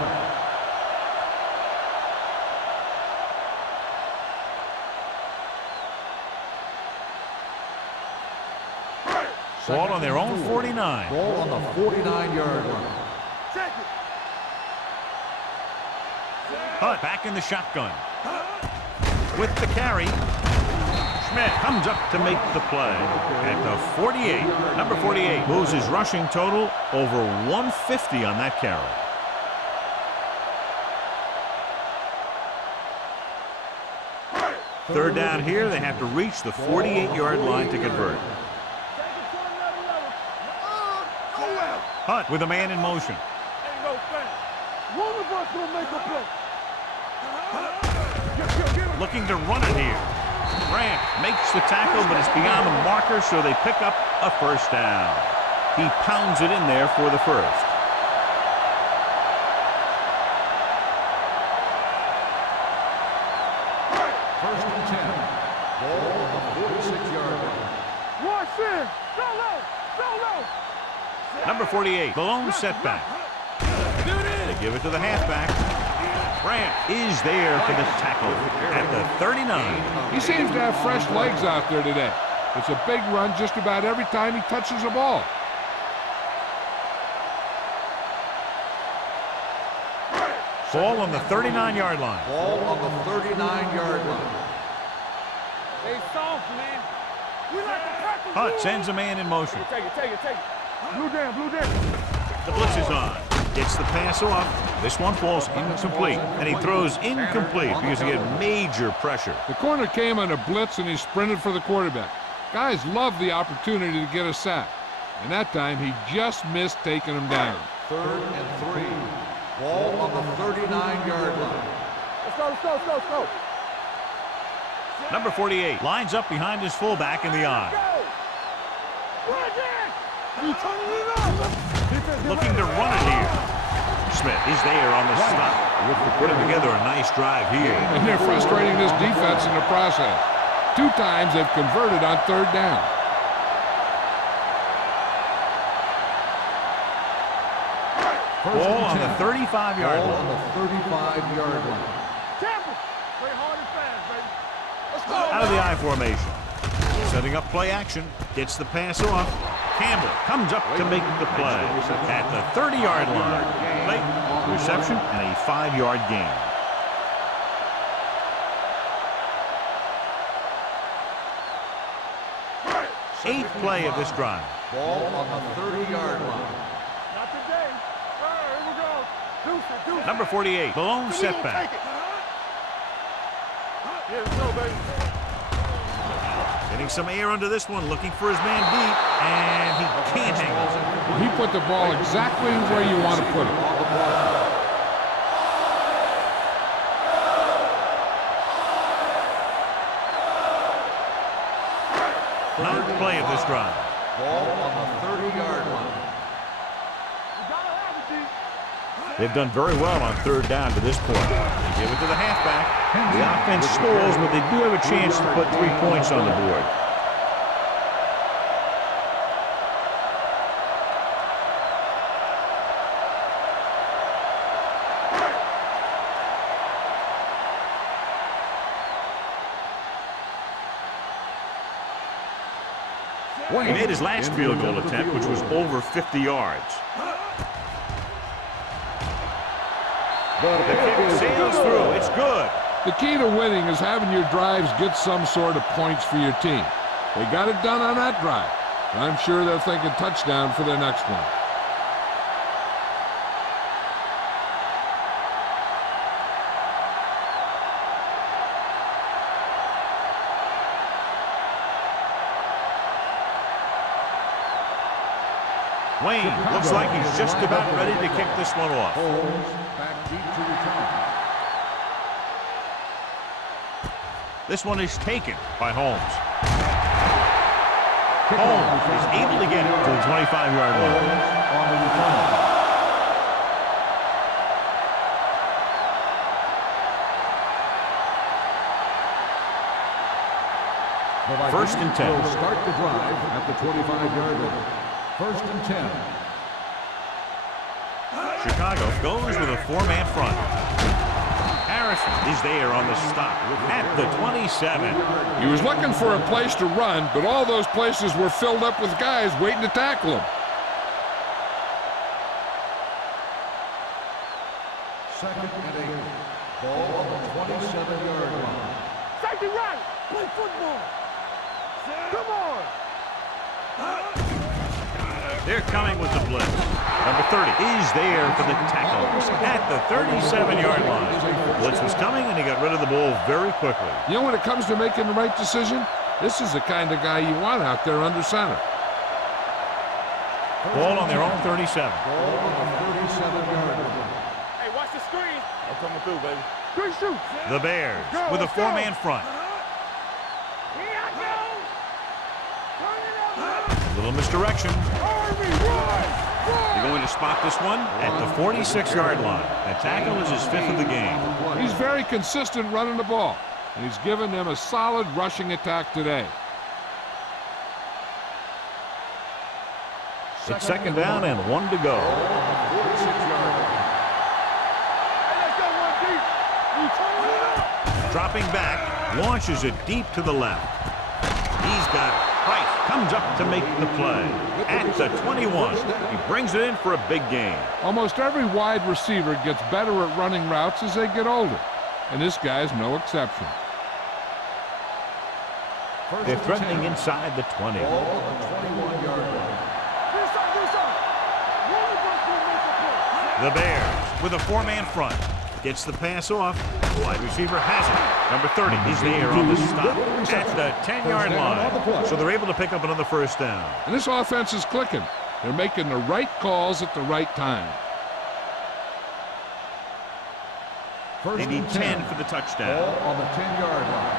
Ball on their own 49. Ball on the 49-yard line. Check it. Hunt back in the shotgun. With the carry. Schmidt comes up to make the play at the 48. Number 48 moves his rushing total over 150 on that carry. Third down here, they have to reach the 48-yard line to convert. Hunt with a man in motion. Ain't no thing. One of us gonna make a play. Looking to run it here. Grant makes the tackle, but it's beyond the marker, so they pick up a 1st down. He pounds it in there for the 1st. First and 10. Ball on the 46-yard line. Watch in. Go low. Go low. Number 48, the lone setback. They give it to the halfback. Grant is there for the tackle at the 39. He seems to have fresh legs out there today. It's a big run just about every time he touches the ball. Ball on the 39-yard line. Ball on the 39-yard line. They soft, man. We like to practice. Hunt sends a man in motion. Take it. Blue down. The blitz is on. Gets the pass off. This one falls incomplete. And he throws incomplete because he had major pressure. The corner came on a blitz and he sprinted for the quarterback. Guys love the opportunity to get a sack. And that time he just missed taking him down. 3rd and 3. Ball on the 39-yard line. Let's go. Number 48 lines up behind his fullback in the eye. You turning it up. Looking to run it here. Smith is there on the stop. Putting together a nice drive here. And they're frustrating this defense in the process. 2 times they've converted on 3rd down. Ball on the 35-yard Ball line. on the 35-yard line. Tampa. Play hard and fast, baby. Let's go. Out of the I formation. Setting up play action. Gets the pass off. Campbell comes up to make the play at the 30-yard line. Late reception and a 5-yard gain. Eighth play of this drive. Ball on the 30-yard line. Not today. All right, here we go. Deuce it. Number 48, the lone setback. Here we go, baby. Getting some air under this one, looking for his man deep, and he can't hang on. He put the ball exactly where you want to put it. On the play. Ninth play of this drive. Ball on the 30-yard line. You gotta have it, D. They've done very well on third down to this point. They give it to the halfback. The offense stalls, but they do have a chance to put 3 points on the board. He made his last field goal attempt, which was over 50 yards. The kick sails through. It's good. The key to winning is having your drives get some sort of points for your team. They got it done on that drive. I'm sure they're thinking touchdown for their next one. Wayne looks like he's just about ready to kick this one off. Back deep to return. This one is taken by Holmes. Holmes is able to get it to the 25-yard line. On the return. First and 10. Will start the drive at the 25-yard line. First and 10. Chicago goes with a 4-man front. Harrison is there on the stop at the 27. He was looking for a place to run, but all those places were filled up with guys waiting to tackle him. Second and 8. Ball on the 27-yard line. Safety right. Play football. Come on. They're coming with the blitz. Number 30 is there for the tackle at the 37-yard line. Blitz was coming, and he got rid of the ball very quickly. You know, when it comes to making the right decision, this is the kind of guy you want out there under center. Ball on their own 37. Ball on the 37-yard line. Hey, watch the screen. I'm coming through, baby. Screen shoot. The Bears with a 4-man front. Here I go. Turn it up. A little misdirection. Army, run. They're going to spot this one at the 46-yard line. That tackle is his 5th of the game. He's very consistent running the ball, and he's given them a solid rushing attack today. It's second down and 1 to go. Dropping back, launches it deep to the left. He's got Price, comes up to make the play. At the 21, he brings it in for a big gain. Almost every wide receiver gets better at running routes as they get older, and this guy's no exception. They're threatening inside the 20. Ball on the 21-yard line. The Bears with a 4-man front. Gets the pass off. The wide receiver has it. Number 30, he's there on the stop at the 10-yard line. So they're able to pick up another first down. And this offense is clicking. They're making the right calls at the right time. They need 10 for the touchdown. Ball on the 10-yard line.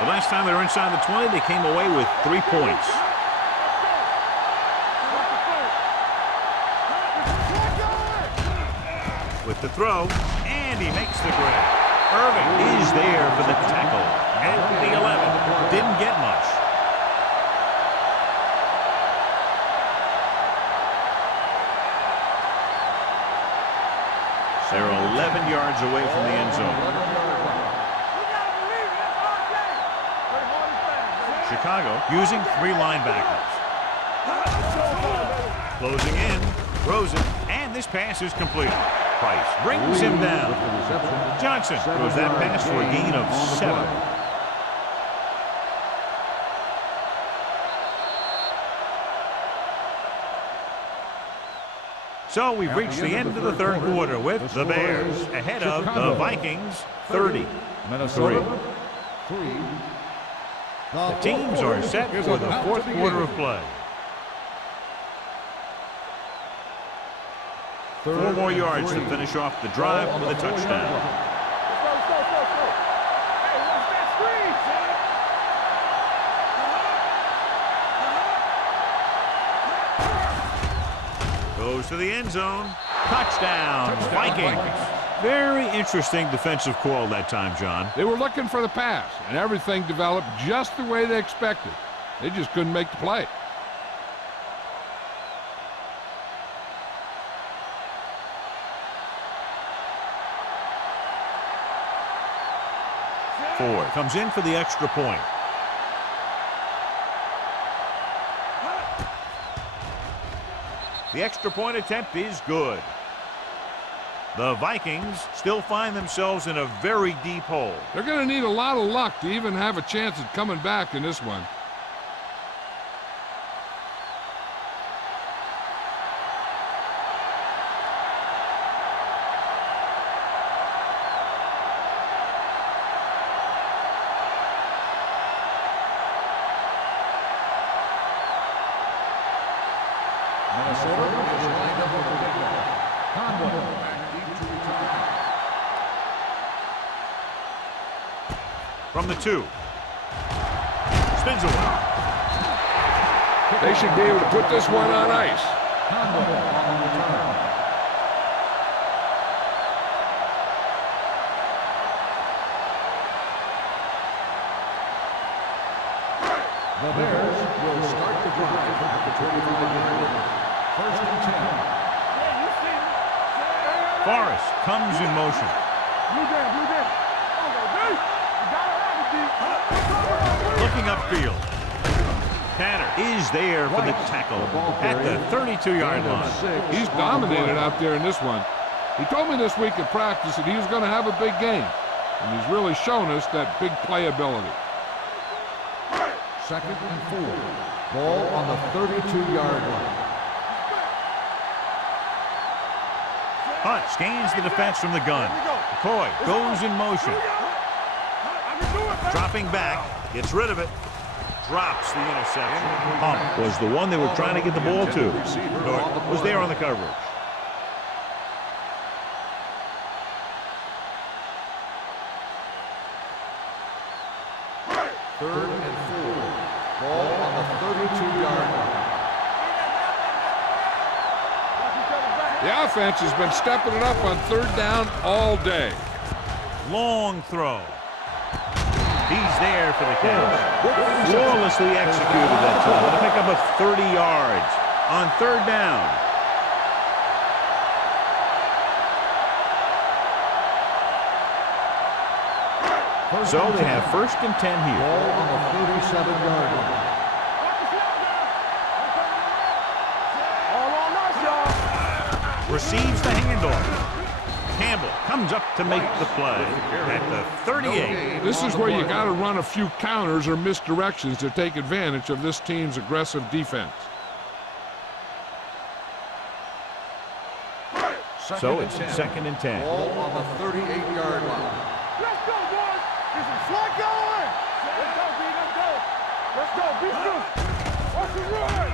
The last time they were inside the 20, they came away with 3 points. With the throw, and he makes the grab. Irving is there for the tackle at the 11. Didn't get much. They're 11 yards away from the end zone. Chicago using 3 linebackers. Closing in, throws it, and this pass is completed. Price brings him down. Johnson throws that pass for a gain of 7. So we've reached the end of the third quarter with the Bears ahead of the Vikings 30. Minnesota 3. The teams are set for the fourth quarter of play. 4 more yards to finish off the drive with a touchdown. Goes to the end zone. Touchdown, Vikings. Very interesting defensive call that time, John. They were looking for the pass, and everything developed just the way they expected. They just couldn't make the play. Ford comes in for the extra point. The extra point attempt is good. The Vikings still find themselves in a very deep hole. They're going to need a lot of luck to even have a chance at coming back in this one. Minnesota is lined up with the kickoff. Conway back deep to return. From the 2. Spins away. They should be able to put this one on ice. Conway on the return. The Bears will start the drive at the 25-yard line. First and 10. Forrest comes in motion. Blue down, blue down. You gotta have it, D. Looking upfield. Tanner is there for the tackle at the 32-yard line. He's dominated out there in this one. He told me this week at practice that he was going to have a big game, and he's really shown us that big playability. Second and 4. Ball on the 32-yard line. Hunt scans the defense from the gun. McCoy goes in motion. Dropping back, gets rid of it, drops the interception. Hump was the one they were trying to get the ball to. Norton was there on the coverage. Third and 4. Ball on the 32-yard line. The offense has been stepping it up on third down all day. Long throw. He's there for the catch. Flawlessly executed that time to pick up a 30 yards on third down. So they have first and 10 here. Ball on the 37-yard line. Receives the handoff. Campbell comes up to make the play at the 38. This is where you got to run a few counters or misdirections to take advantage of this team's aggressive defense. So it's second and 10. Ball on the 38-yard line. Let's go, boys. This is flat going. Let's go, B. Let's go. Let's go. Be true. What's the run?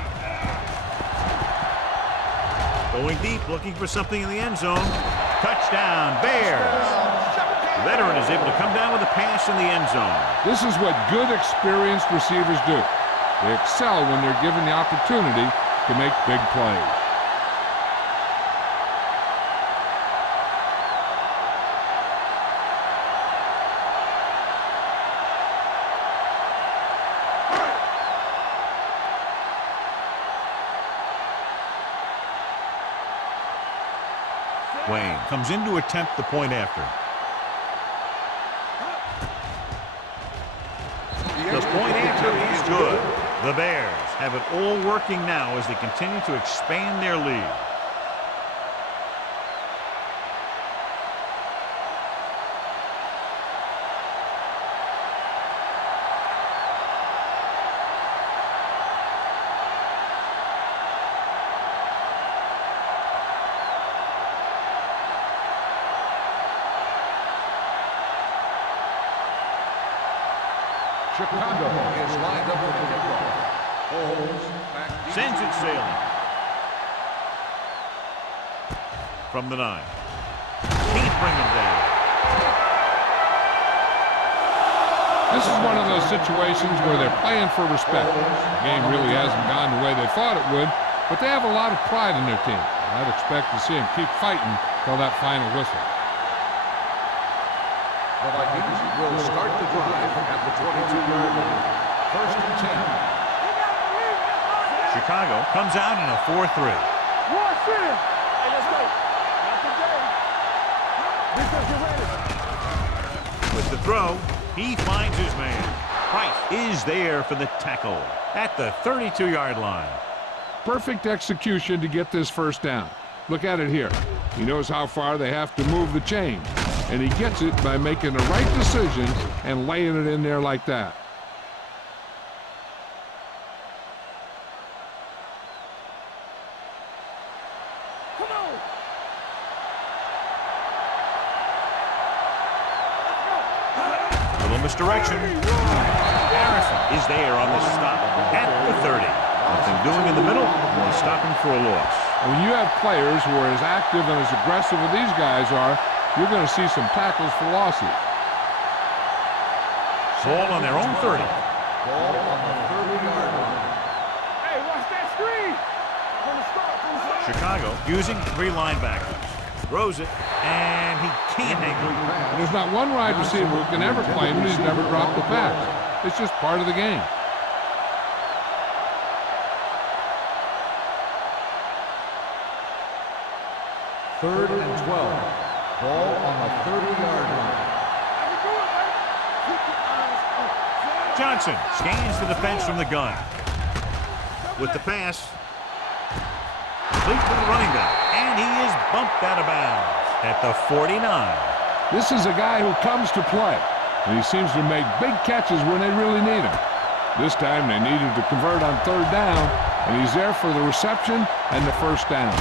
Going deep, looking for something in the end zone. Touchdown, Bears. Veteran is able to come down with a pass in the end zone. This is what good, experienced receivers do. They excel when they're given the opportunity to make big plays. Wayne comes in to attempt the point after. The point after is good. The Bears have it all working now as they continue to expand their lead. Chicago is lined up for the kickoff. Holmes back deep. Sends it sailing. From the 9. Can't bring him down. This is one of those situations where they're playing for respect. The game really hasn't gone the way they thought it would, but they have a lot of pride in their team. I'd expect to see him keep fighting till that final whistle. The Vikings will start the drive at the 22-yard line. 1st and 10. Chicago comes out in a 4-3. Watch it. Hey, let's go. Not today. Defense, get ready. With the throw, he finds his man. Price is there for the tackle at the 32-yard line. Perfect execution to get this first down. Look at it here. He knows how far they have to move the chain, and he gets it by making the right decision and laying it in there like that. Come on. Little misdirection. Harrison is there on the stop at the 30. Nothing doing in the middle. Only stopping for a loss. When you have players who are as active and as aggressive as these guys are, you're going to see some tackles for losses. Ball on their own 30. Ball on the 30-yard line. Hey, watch that screen. From the start. Chicago using 3 linebackers. Throws it, and he can't hang on. There's not one wide receiver who can ever claim that he's never dropped a pass. It's just part of the game. Third and 12. Ball on the 30-yard line. Johnson scans the defense from the gun. With the pass, complete to the running back, and he is bumped out of bounds at the 49. This is a guy who comes to play, and he seems to make big catches when they really need him. This time they needed to convert on 3rd down, and he's there for the reception and the first down.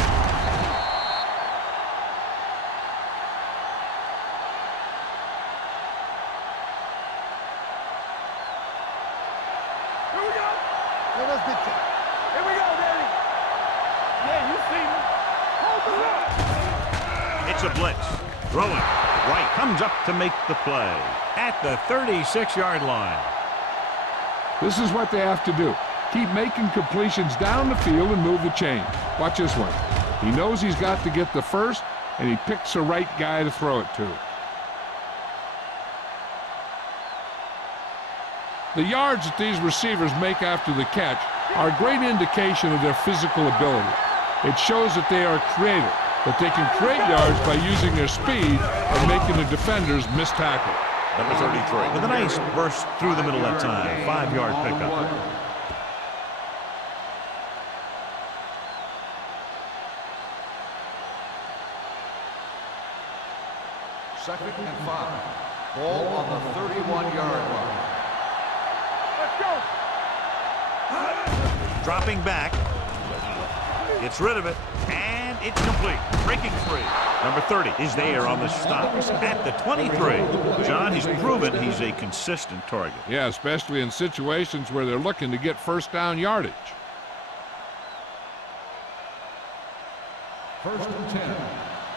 Here we go. Let's get you. Here we go, Daddy. Yeah, you see me. Hold the line. It's a blitz. Throwing. Wright comes up to make the play at the 36-yard line. This is what they have to do. Keep making completions down the field and move the chain. Watch this one. He knows he's got to get the first, and he picks the right guy to throw it to. The yards that these receivers make after the catch are a great indication of their physical ability. It shows that they are creative, that they can create yards by using their speed and making the defenders miss tackle. Number 33 with a nice burst through the middle that time. 5-yard pickup. Second and 5. Ball on the 31-yard line. Let's go. Dropping back. Gets rid of it, and it's complete. Breaking free. Number 30 is there on the stop at the 23. John, he's proven he's a consistent target. Yeah, especially in situations where they're looking to get first down yardage. 1st and 10.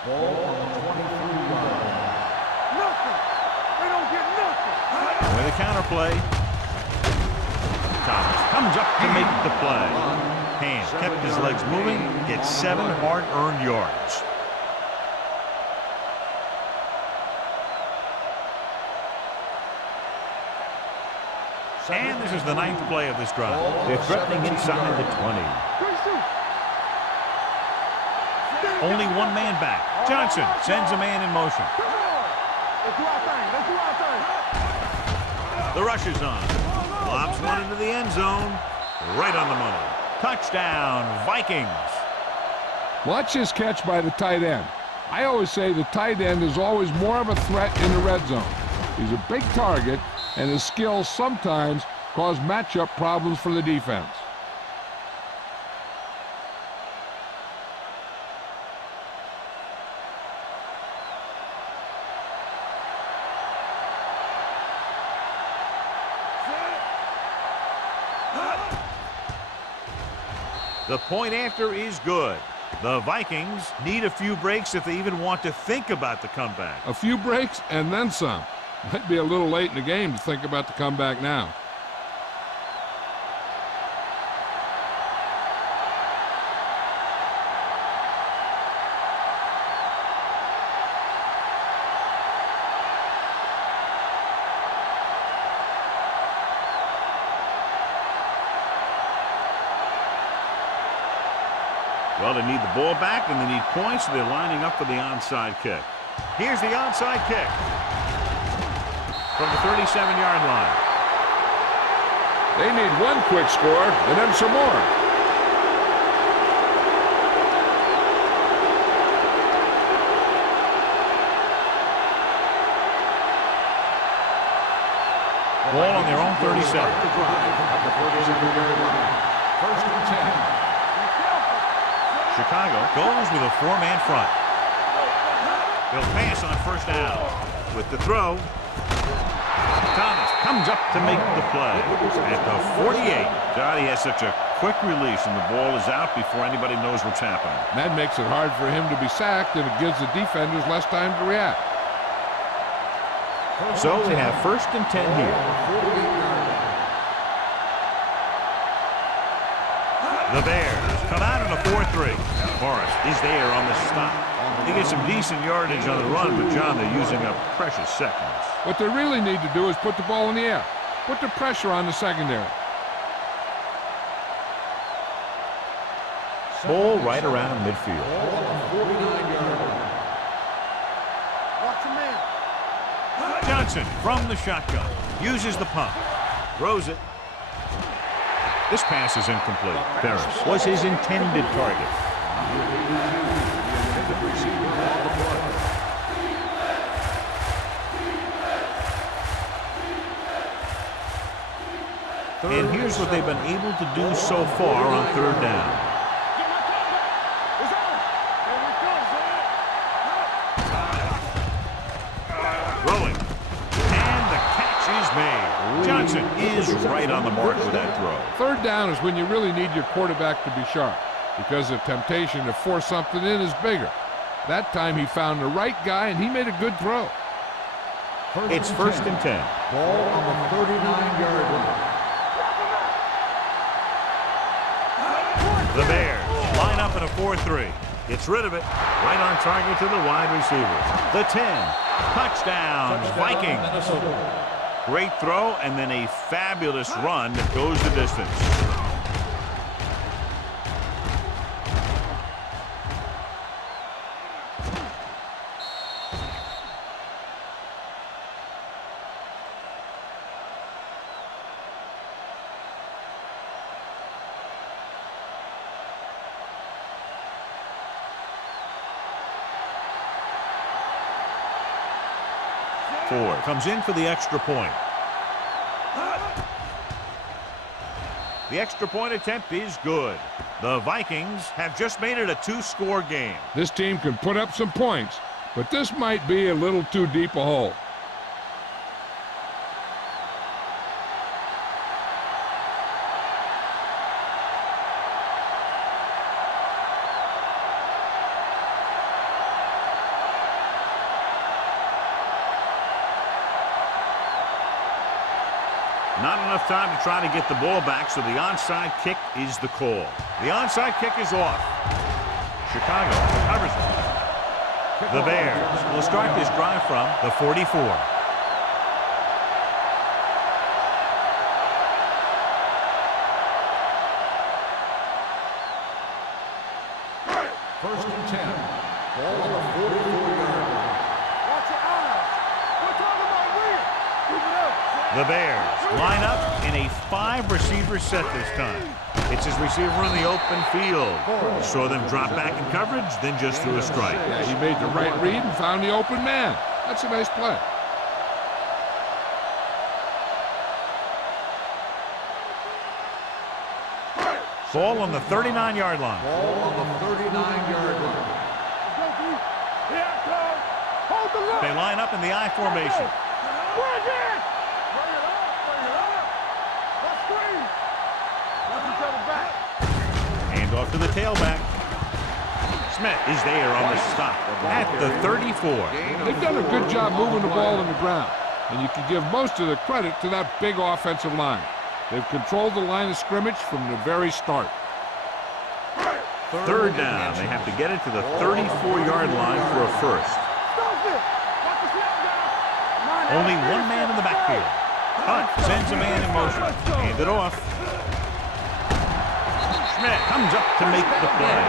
Ball on the 23-yard line. Nothing. They don't get nothing. With a counterplay. Thomas comes up to make the play. Hand kept his legs moving, gets 7 hard-earned yards. And this is the 9th play of this drive. They're threatening inside the 20. Only one man back. Johnson sends a man in motion. Come on. Let's do our thing. Let's do our thing. The rush is on. Lobs one into the end zone. Right on the money. Touchdown, Vikings. Watch this catch by the tight end. I always say the tight end is always more of a threat in the red zone. He's a big target, and his skills sometimes cause matchup problems for the defense. The point after is good. The Vikings need a few breaks if they even want to think about the comeback. A few breaks and then some. Might be a little late in the game to think about the comeback now. Well, they need the ball back and they need points, so they're lining up for the onside kick. Here's the onside kick from the 37-yard line. They need one quick score and then some more. Ball on their own 37. First and 10. Chicago goes with a four-man front. They'll pass on first down. With the throw, Thomas comes up to make the play. At the 48, God, he has such a quick release, and the ball is out before anybody knows what's happening. That makes it hard for him to be sacked, and it gives the defenders less time to react. So they have first and 10 here. The Bears come out in a 4-3. Morris is there on the stop. They get some decent yardage on the run, but John, they're using up precious seconds. What they really need to do is put the ball in the air. Put the pressure on the secondary. Ball right around midfield. Watch your man. Johnson from the shotgun. Uses the pump. Throws it. This pass is incomplete. Ferris was his intended target. And here's what they've been able to do so far on third down. Throwing. And the catch is made. Johnson is right on the mark with that throw. Third down is when you really need your quarterback to be sharp, because the temptation to force something in is bigger. That time he found the right guy, and he made a good throw. It's first and 10. Ball on the 39-yard line. The Bears line up in a 4-3. Gets rid of it. Right on target to the wide receiver. The 10. Touchdown, Vikings. Great throw and then a fabulous run that goes the distance. Ford comes in for the extra point. The extra point attempt is good. The Vikings have just made it a two-score game. This team can put up some points, but this might be a little too deep a hole. Not enough time to try to get the ball back, so the onside kick is the call. The onside kick is off. Chicago covers it. The Bears will start this drive from the 44. First and 10. Ball on the 44-yard line. Watch your eyes. We're talking about win. Keep it up. The Bears line up in a 5-receiver set this time. It's his receiver in the open field. He saw them drop back in coverage, then just threw a strike. Yeah, he made the right read and found the open man. That's a nice play. Ball on the 39-yard line. Ball on the 39-yard line. Go deep. Here it comes. Hold the line. They line up in the I formation. Bring it. Bring it up. Bring it up. Let's scream. Watch each other back. Hand off to the tailback. Smith is there on the stop at the 34. They've done a good job moving the ball on the ground, and you can give most of the credit to that big offensive line. They've controlled the line of scrimmage from the very start. Third down. They have to get it to the 34-yard line for a first. Stop it. Watch the snap down. Only one man in the backfield. Hunt sends a man in motion. Hand it off. Schmidt comes up to make the play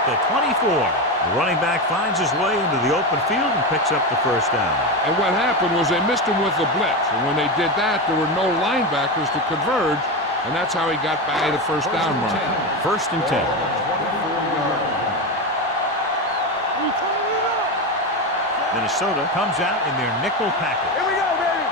at the 24. The running back finds his way into the open field and picks up the first down. And what happened was they missed him with the blitz. And when they did that, there were no linebackers to converge, and that's how he got by the first down mark. First and 10. Minnesota comes out in their nickel package. Here we go, baby.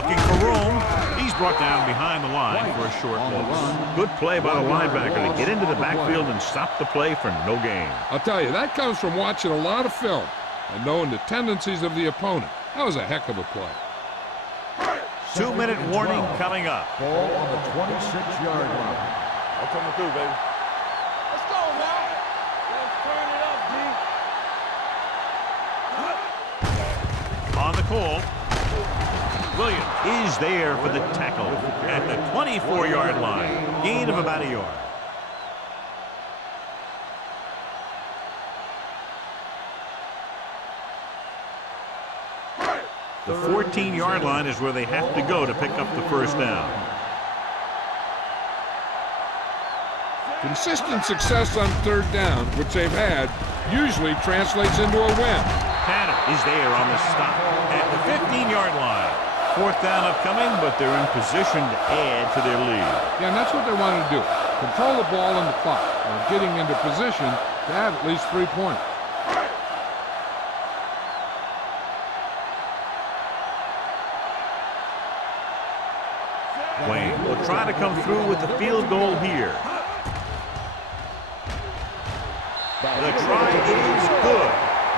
Looking for room. He's brought down behind the line for a short loss. Good play by the linebacker to get into the backfield and stop the play for no gain. I'll tell you, that comes from watching a lot of film and knowing the tendencies of the opponent. That was a heck of a play. 2-minute warning coming up. Ball on the 26-yard line. I'm coming through, baby. Let's go, man. Let's turn it up, D. On the call, Williams is there for the tackle at the 24-yard line. Gain of about a yard. The 14-yard line is where they have to go to pick up the first down. Consistent success on third down, which they've had, usually translates into a win. Tanner is there on the stop at the 15-yard line. Fourth down upcoming, but they're in position to add to their lead. Yeah, and that's what they want to do. Control the ball and the clock, and getting into position to have at least 3 points. Wayne will try to come through with the field goal here. The try is good.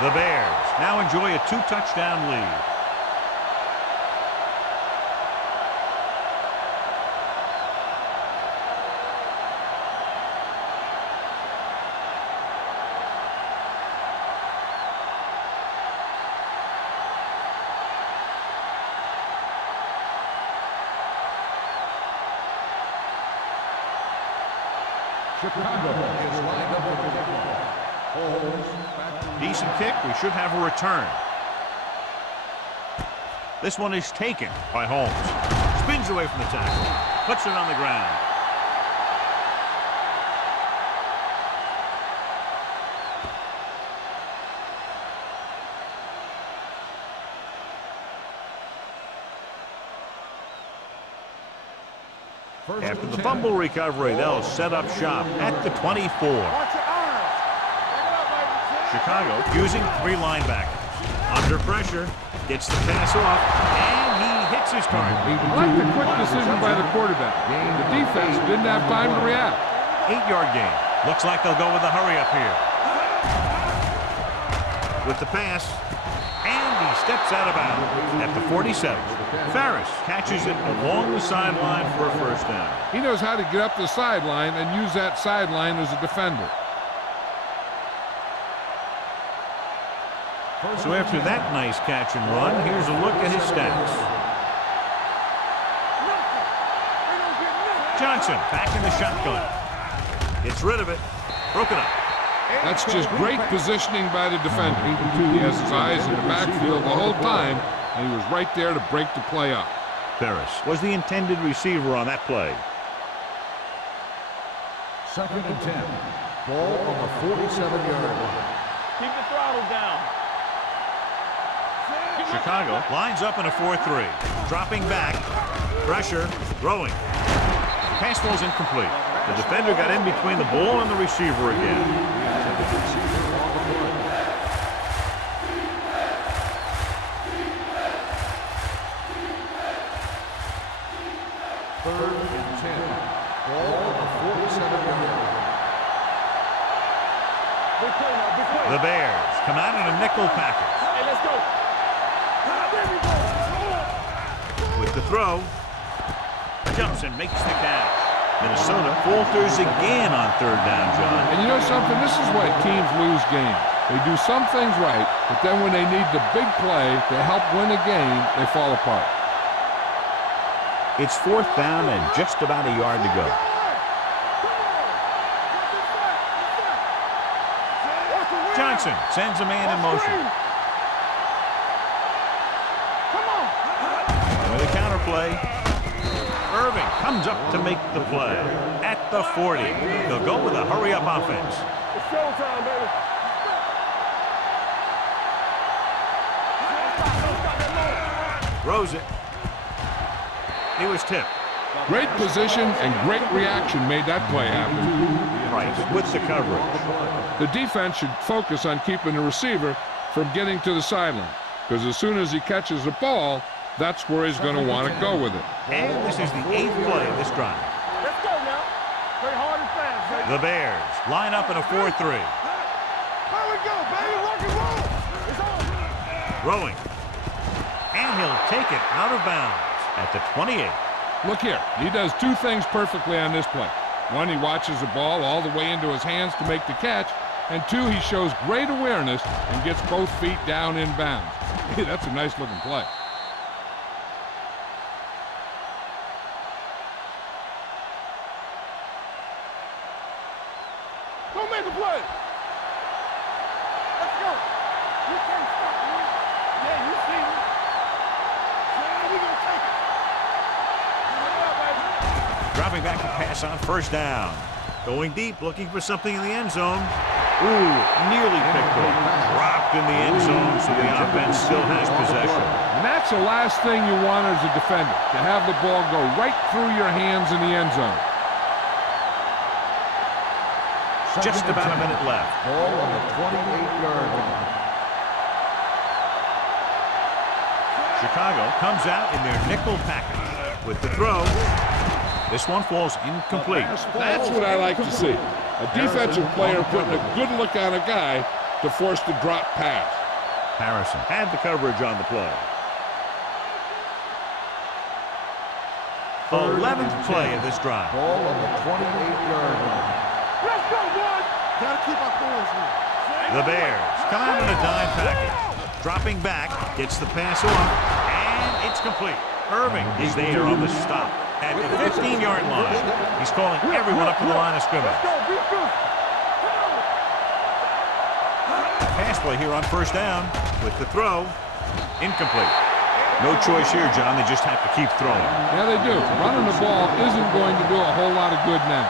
The Bears now enjoy a 2-touchdown lead. Chicago is lined up for the kickoff. Decent kick. We should have a return. This one is taken by Holmes. Spins away from the tackle. Puts it on the ground. After the fumble recovery, they'll set up shop at the 24. Chicago using 3 linebackers. Under pressure, gets the pass off, and he hits his target. I like the quick decision by the quarterback. The defense didn't have time to react. 8-yard gain. Looks like they'll go with a hurry up here. With the pass, and he steps out of bounds at the 47. Ferris catches it along the sideline for a first down. He knows how to get up the sideline and use that sideline as a defender. So after that nice catch and run, here's a look at his stats. Johnson back in the shotgun. Gets rid of it. Broken up. That's just great positioning by the defender. He has his eyes in the backfield the whole time, and he was right there to break the play up. Ferris was the intended receiver on that play. 2nd and 10. Ball on the 47-yard line. Keep the throttle down. Chicago lines up in a 4-3. Dropping back. Pressure. Throwing. Pass ball's incomplete. The defender got in between the ball and the receiver again. Third and 10. Ball on the 47-yard line. The Bears come out in a nickel package. Hey, let's go. With the throw, jumps and makes the catch. Minnesota falters again on third down, John. And you know something? This is why teams lose games. They do some things right, but then when they need the big play to help win a game, they fall apart. It's 4th down and just about a yard to go. Johnson sends a man in motion. With a counter play, Irving Comes up to make the play. At the 40. They'll go with a hurry-up offense. It's showtime, baby. Throws it. He was tipped. Great position and great reaction made that play happen. Price with the coverage. The defense should focus on keeping the receiver from getting to the sideline, because as soon as he catches the ball, that's where he's going to want to go with it. And this is the 8th play of this drive. Let's go now. Play hard and fast, baby. The Bears line up in a 4-3. Here we go, baby. Rock and roll. It's on. Throwing. And he'll take it out of bounds at the 28. Look here, he does two things perfectly on this play. One, he watches the ball all the way into his hands to make the catch, and two, he shows great awareness and gets both feet down in bounds. That's a nice looking play. Don't make a play. Let's go. You can't stop me. Yeah, you see me. Yeah, we gonna take it. Dropping back to pass on first down. Going deep, looking for something in the end zone. Ooh, nearly picked off. Dropped in the end zone, so the offense still has possession. And that's the last thing you want as a defender, to have the ball go right through your hands in the end zone. Just about a minute left. Ball on the 28-yard line. Chicago comes out in their nickel package with the throw. This one falls incomplete. That's what I like to see. A defensive player putting a good look on a guy to force the drop pass. Harrison had the coverage on the play. 11th play of this drive. Ball on the 28-yard line. Let's go, boys. Gotta keep our points here. The Bears come out in a dime package. Dropping back, gets the pass off, and it's complete. Irving is there on the stop at the 15-yard line. He's calling everyone up to the line of scrimmage. Let's go, beat this. Pass play here on first down with the throw. Incomplete. No choice here, John. They just have to keep throwing. Yeah, they do. Running the ball isn't going to do a whole lot of good now.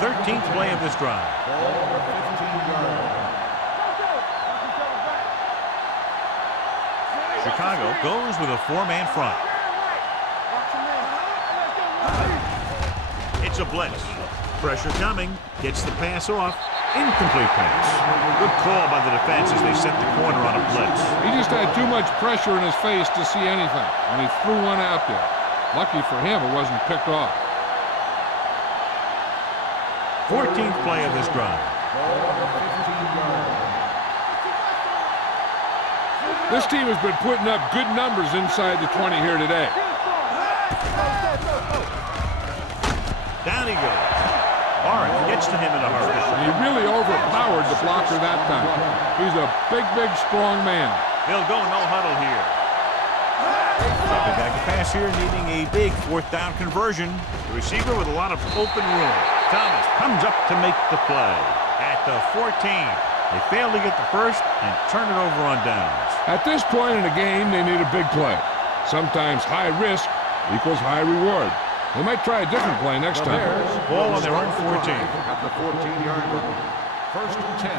Thirteenth play of this drive. Ball on the 15-yard line. Chicago goes with a 4-man front. It's a blitz. Pressure coming. Gets the pass off. Incomplete pass. Good call by the defense as they set the corner on a blitz. He just had too much pressure in his face to see anything, and he threw one out there. Lucky for him, it wasn't picked off. 14th play of this drive. Ball on the 15-yard line. This team has been putting up good numbers inside the 20 here today. Down he goes. Barnes gets to him in a hurry. And he really overpowered the blocker that time. He's a big, big, strong man. He'll go no huddle here. Dropping back to pass here, needing a big 4th down conversion. The receiver with a lot of open room. Thomas comes up to make the play at the 14. They fail to get the first and turn it over on downs. At this point in the game, they need a big play. Sometimes high risk equals high reward. They might try a different play next time. Ball on their own 14. At the 14-yard line. First and 10.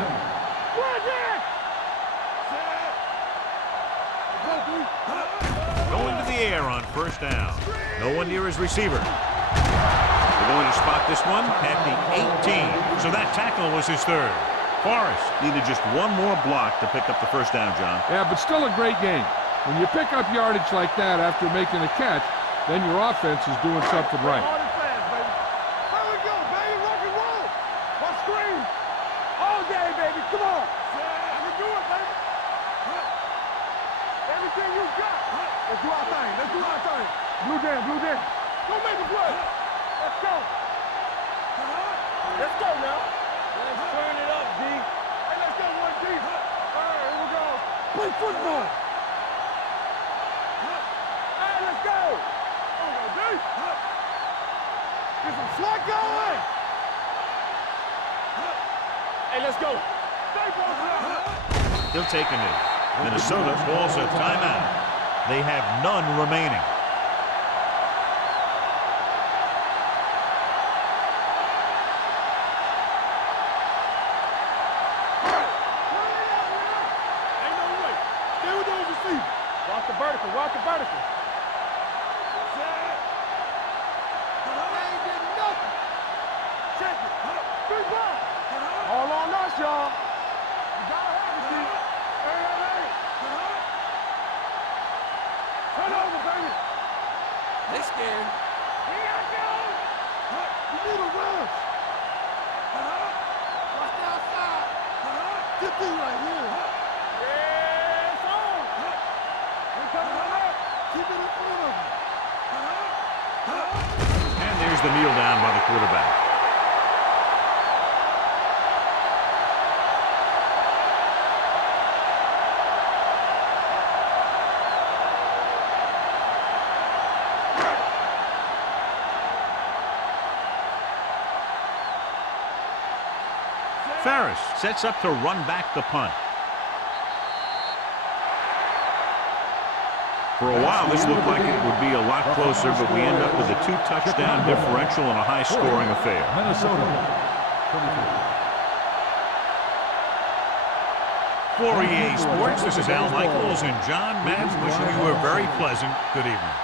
Going to the air on first down. No one near his receiver. They're going to spot this one at the 18. So that tackle was his 3rd. Forrest needed just one more block to pick up the first down, John. Yeah, but still a great game. When you pick up yardage like that after making a catch, then your offense is doing something right. Hard and fast, baby. Here we go, baby. Rock and roll. Watch screen. All day, baby. Come on. You can do it, baby. Everything you got. Let's do our thing. Let's do our thing. Blue jam, blue jam. Don't make a play. Let's go. Let's go now. Let's turn it up, D. Hey, let's go one deep. All right, here we go. Play football. Hey, let's go. Get some slack going! Hey, let's go! He'll take a knee. Minnesota calls a timeout. They have none remaining. Ain't no way. Stay with those receivers. Watch the vertical. Watch the vertical. Ain't getting nothing. Check it. Big ball. All on us, y'all. You gotta have it, see. Hey. Turn over, baby. They scared. Here I go. You need a rush. Watch the outside. Get through right here. Yeah, it's on. We're coming up. Keep it in front of you. And there's the kneel down by the quarterback. Ferris sets up to run back the punt. For a while, this looked like it would be a lot closer, but we end up with a 2-touchdown differential and a high-scoring affair. Minnesota. 22. For EA Sports, this is Al Michaels and John Madden wishing you a very pleasant good evening.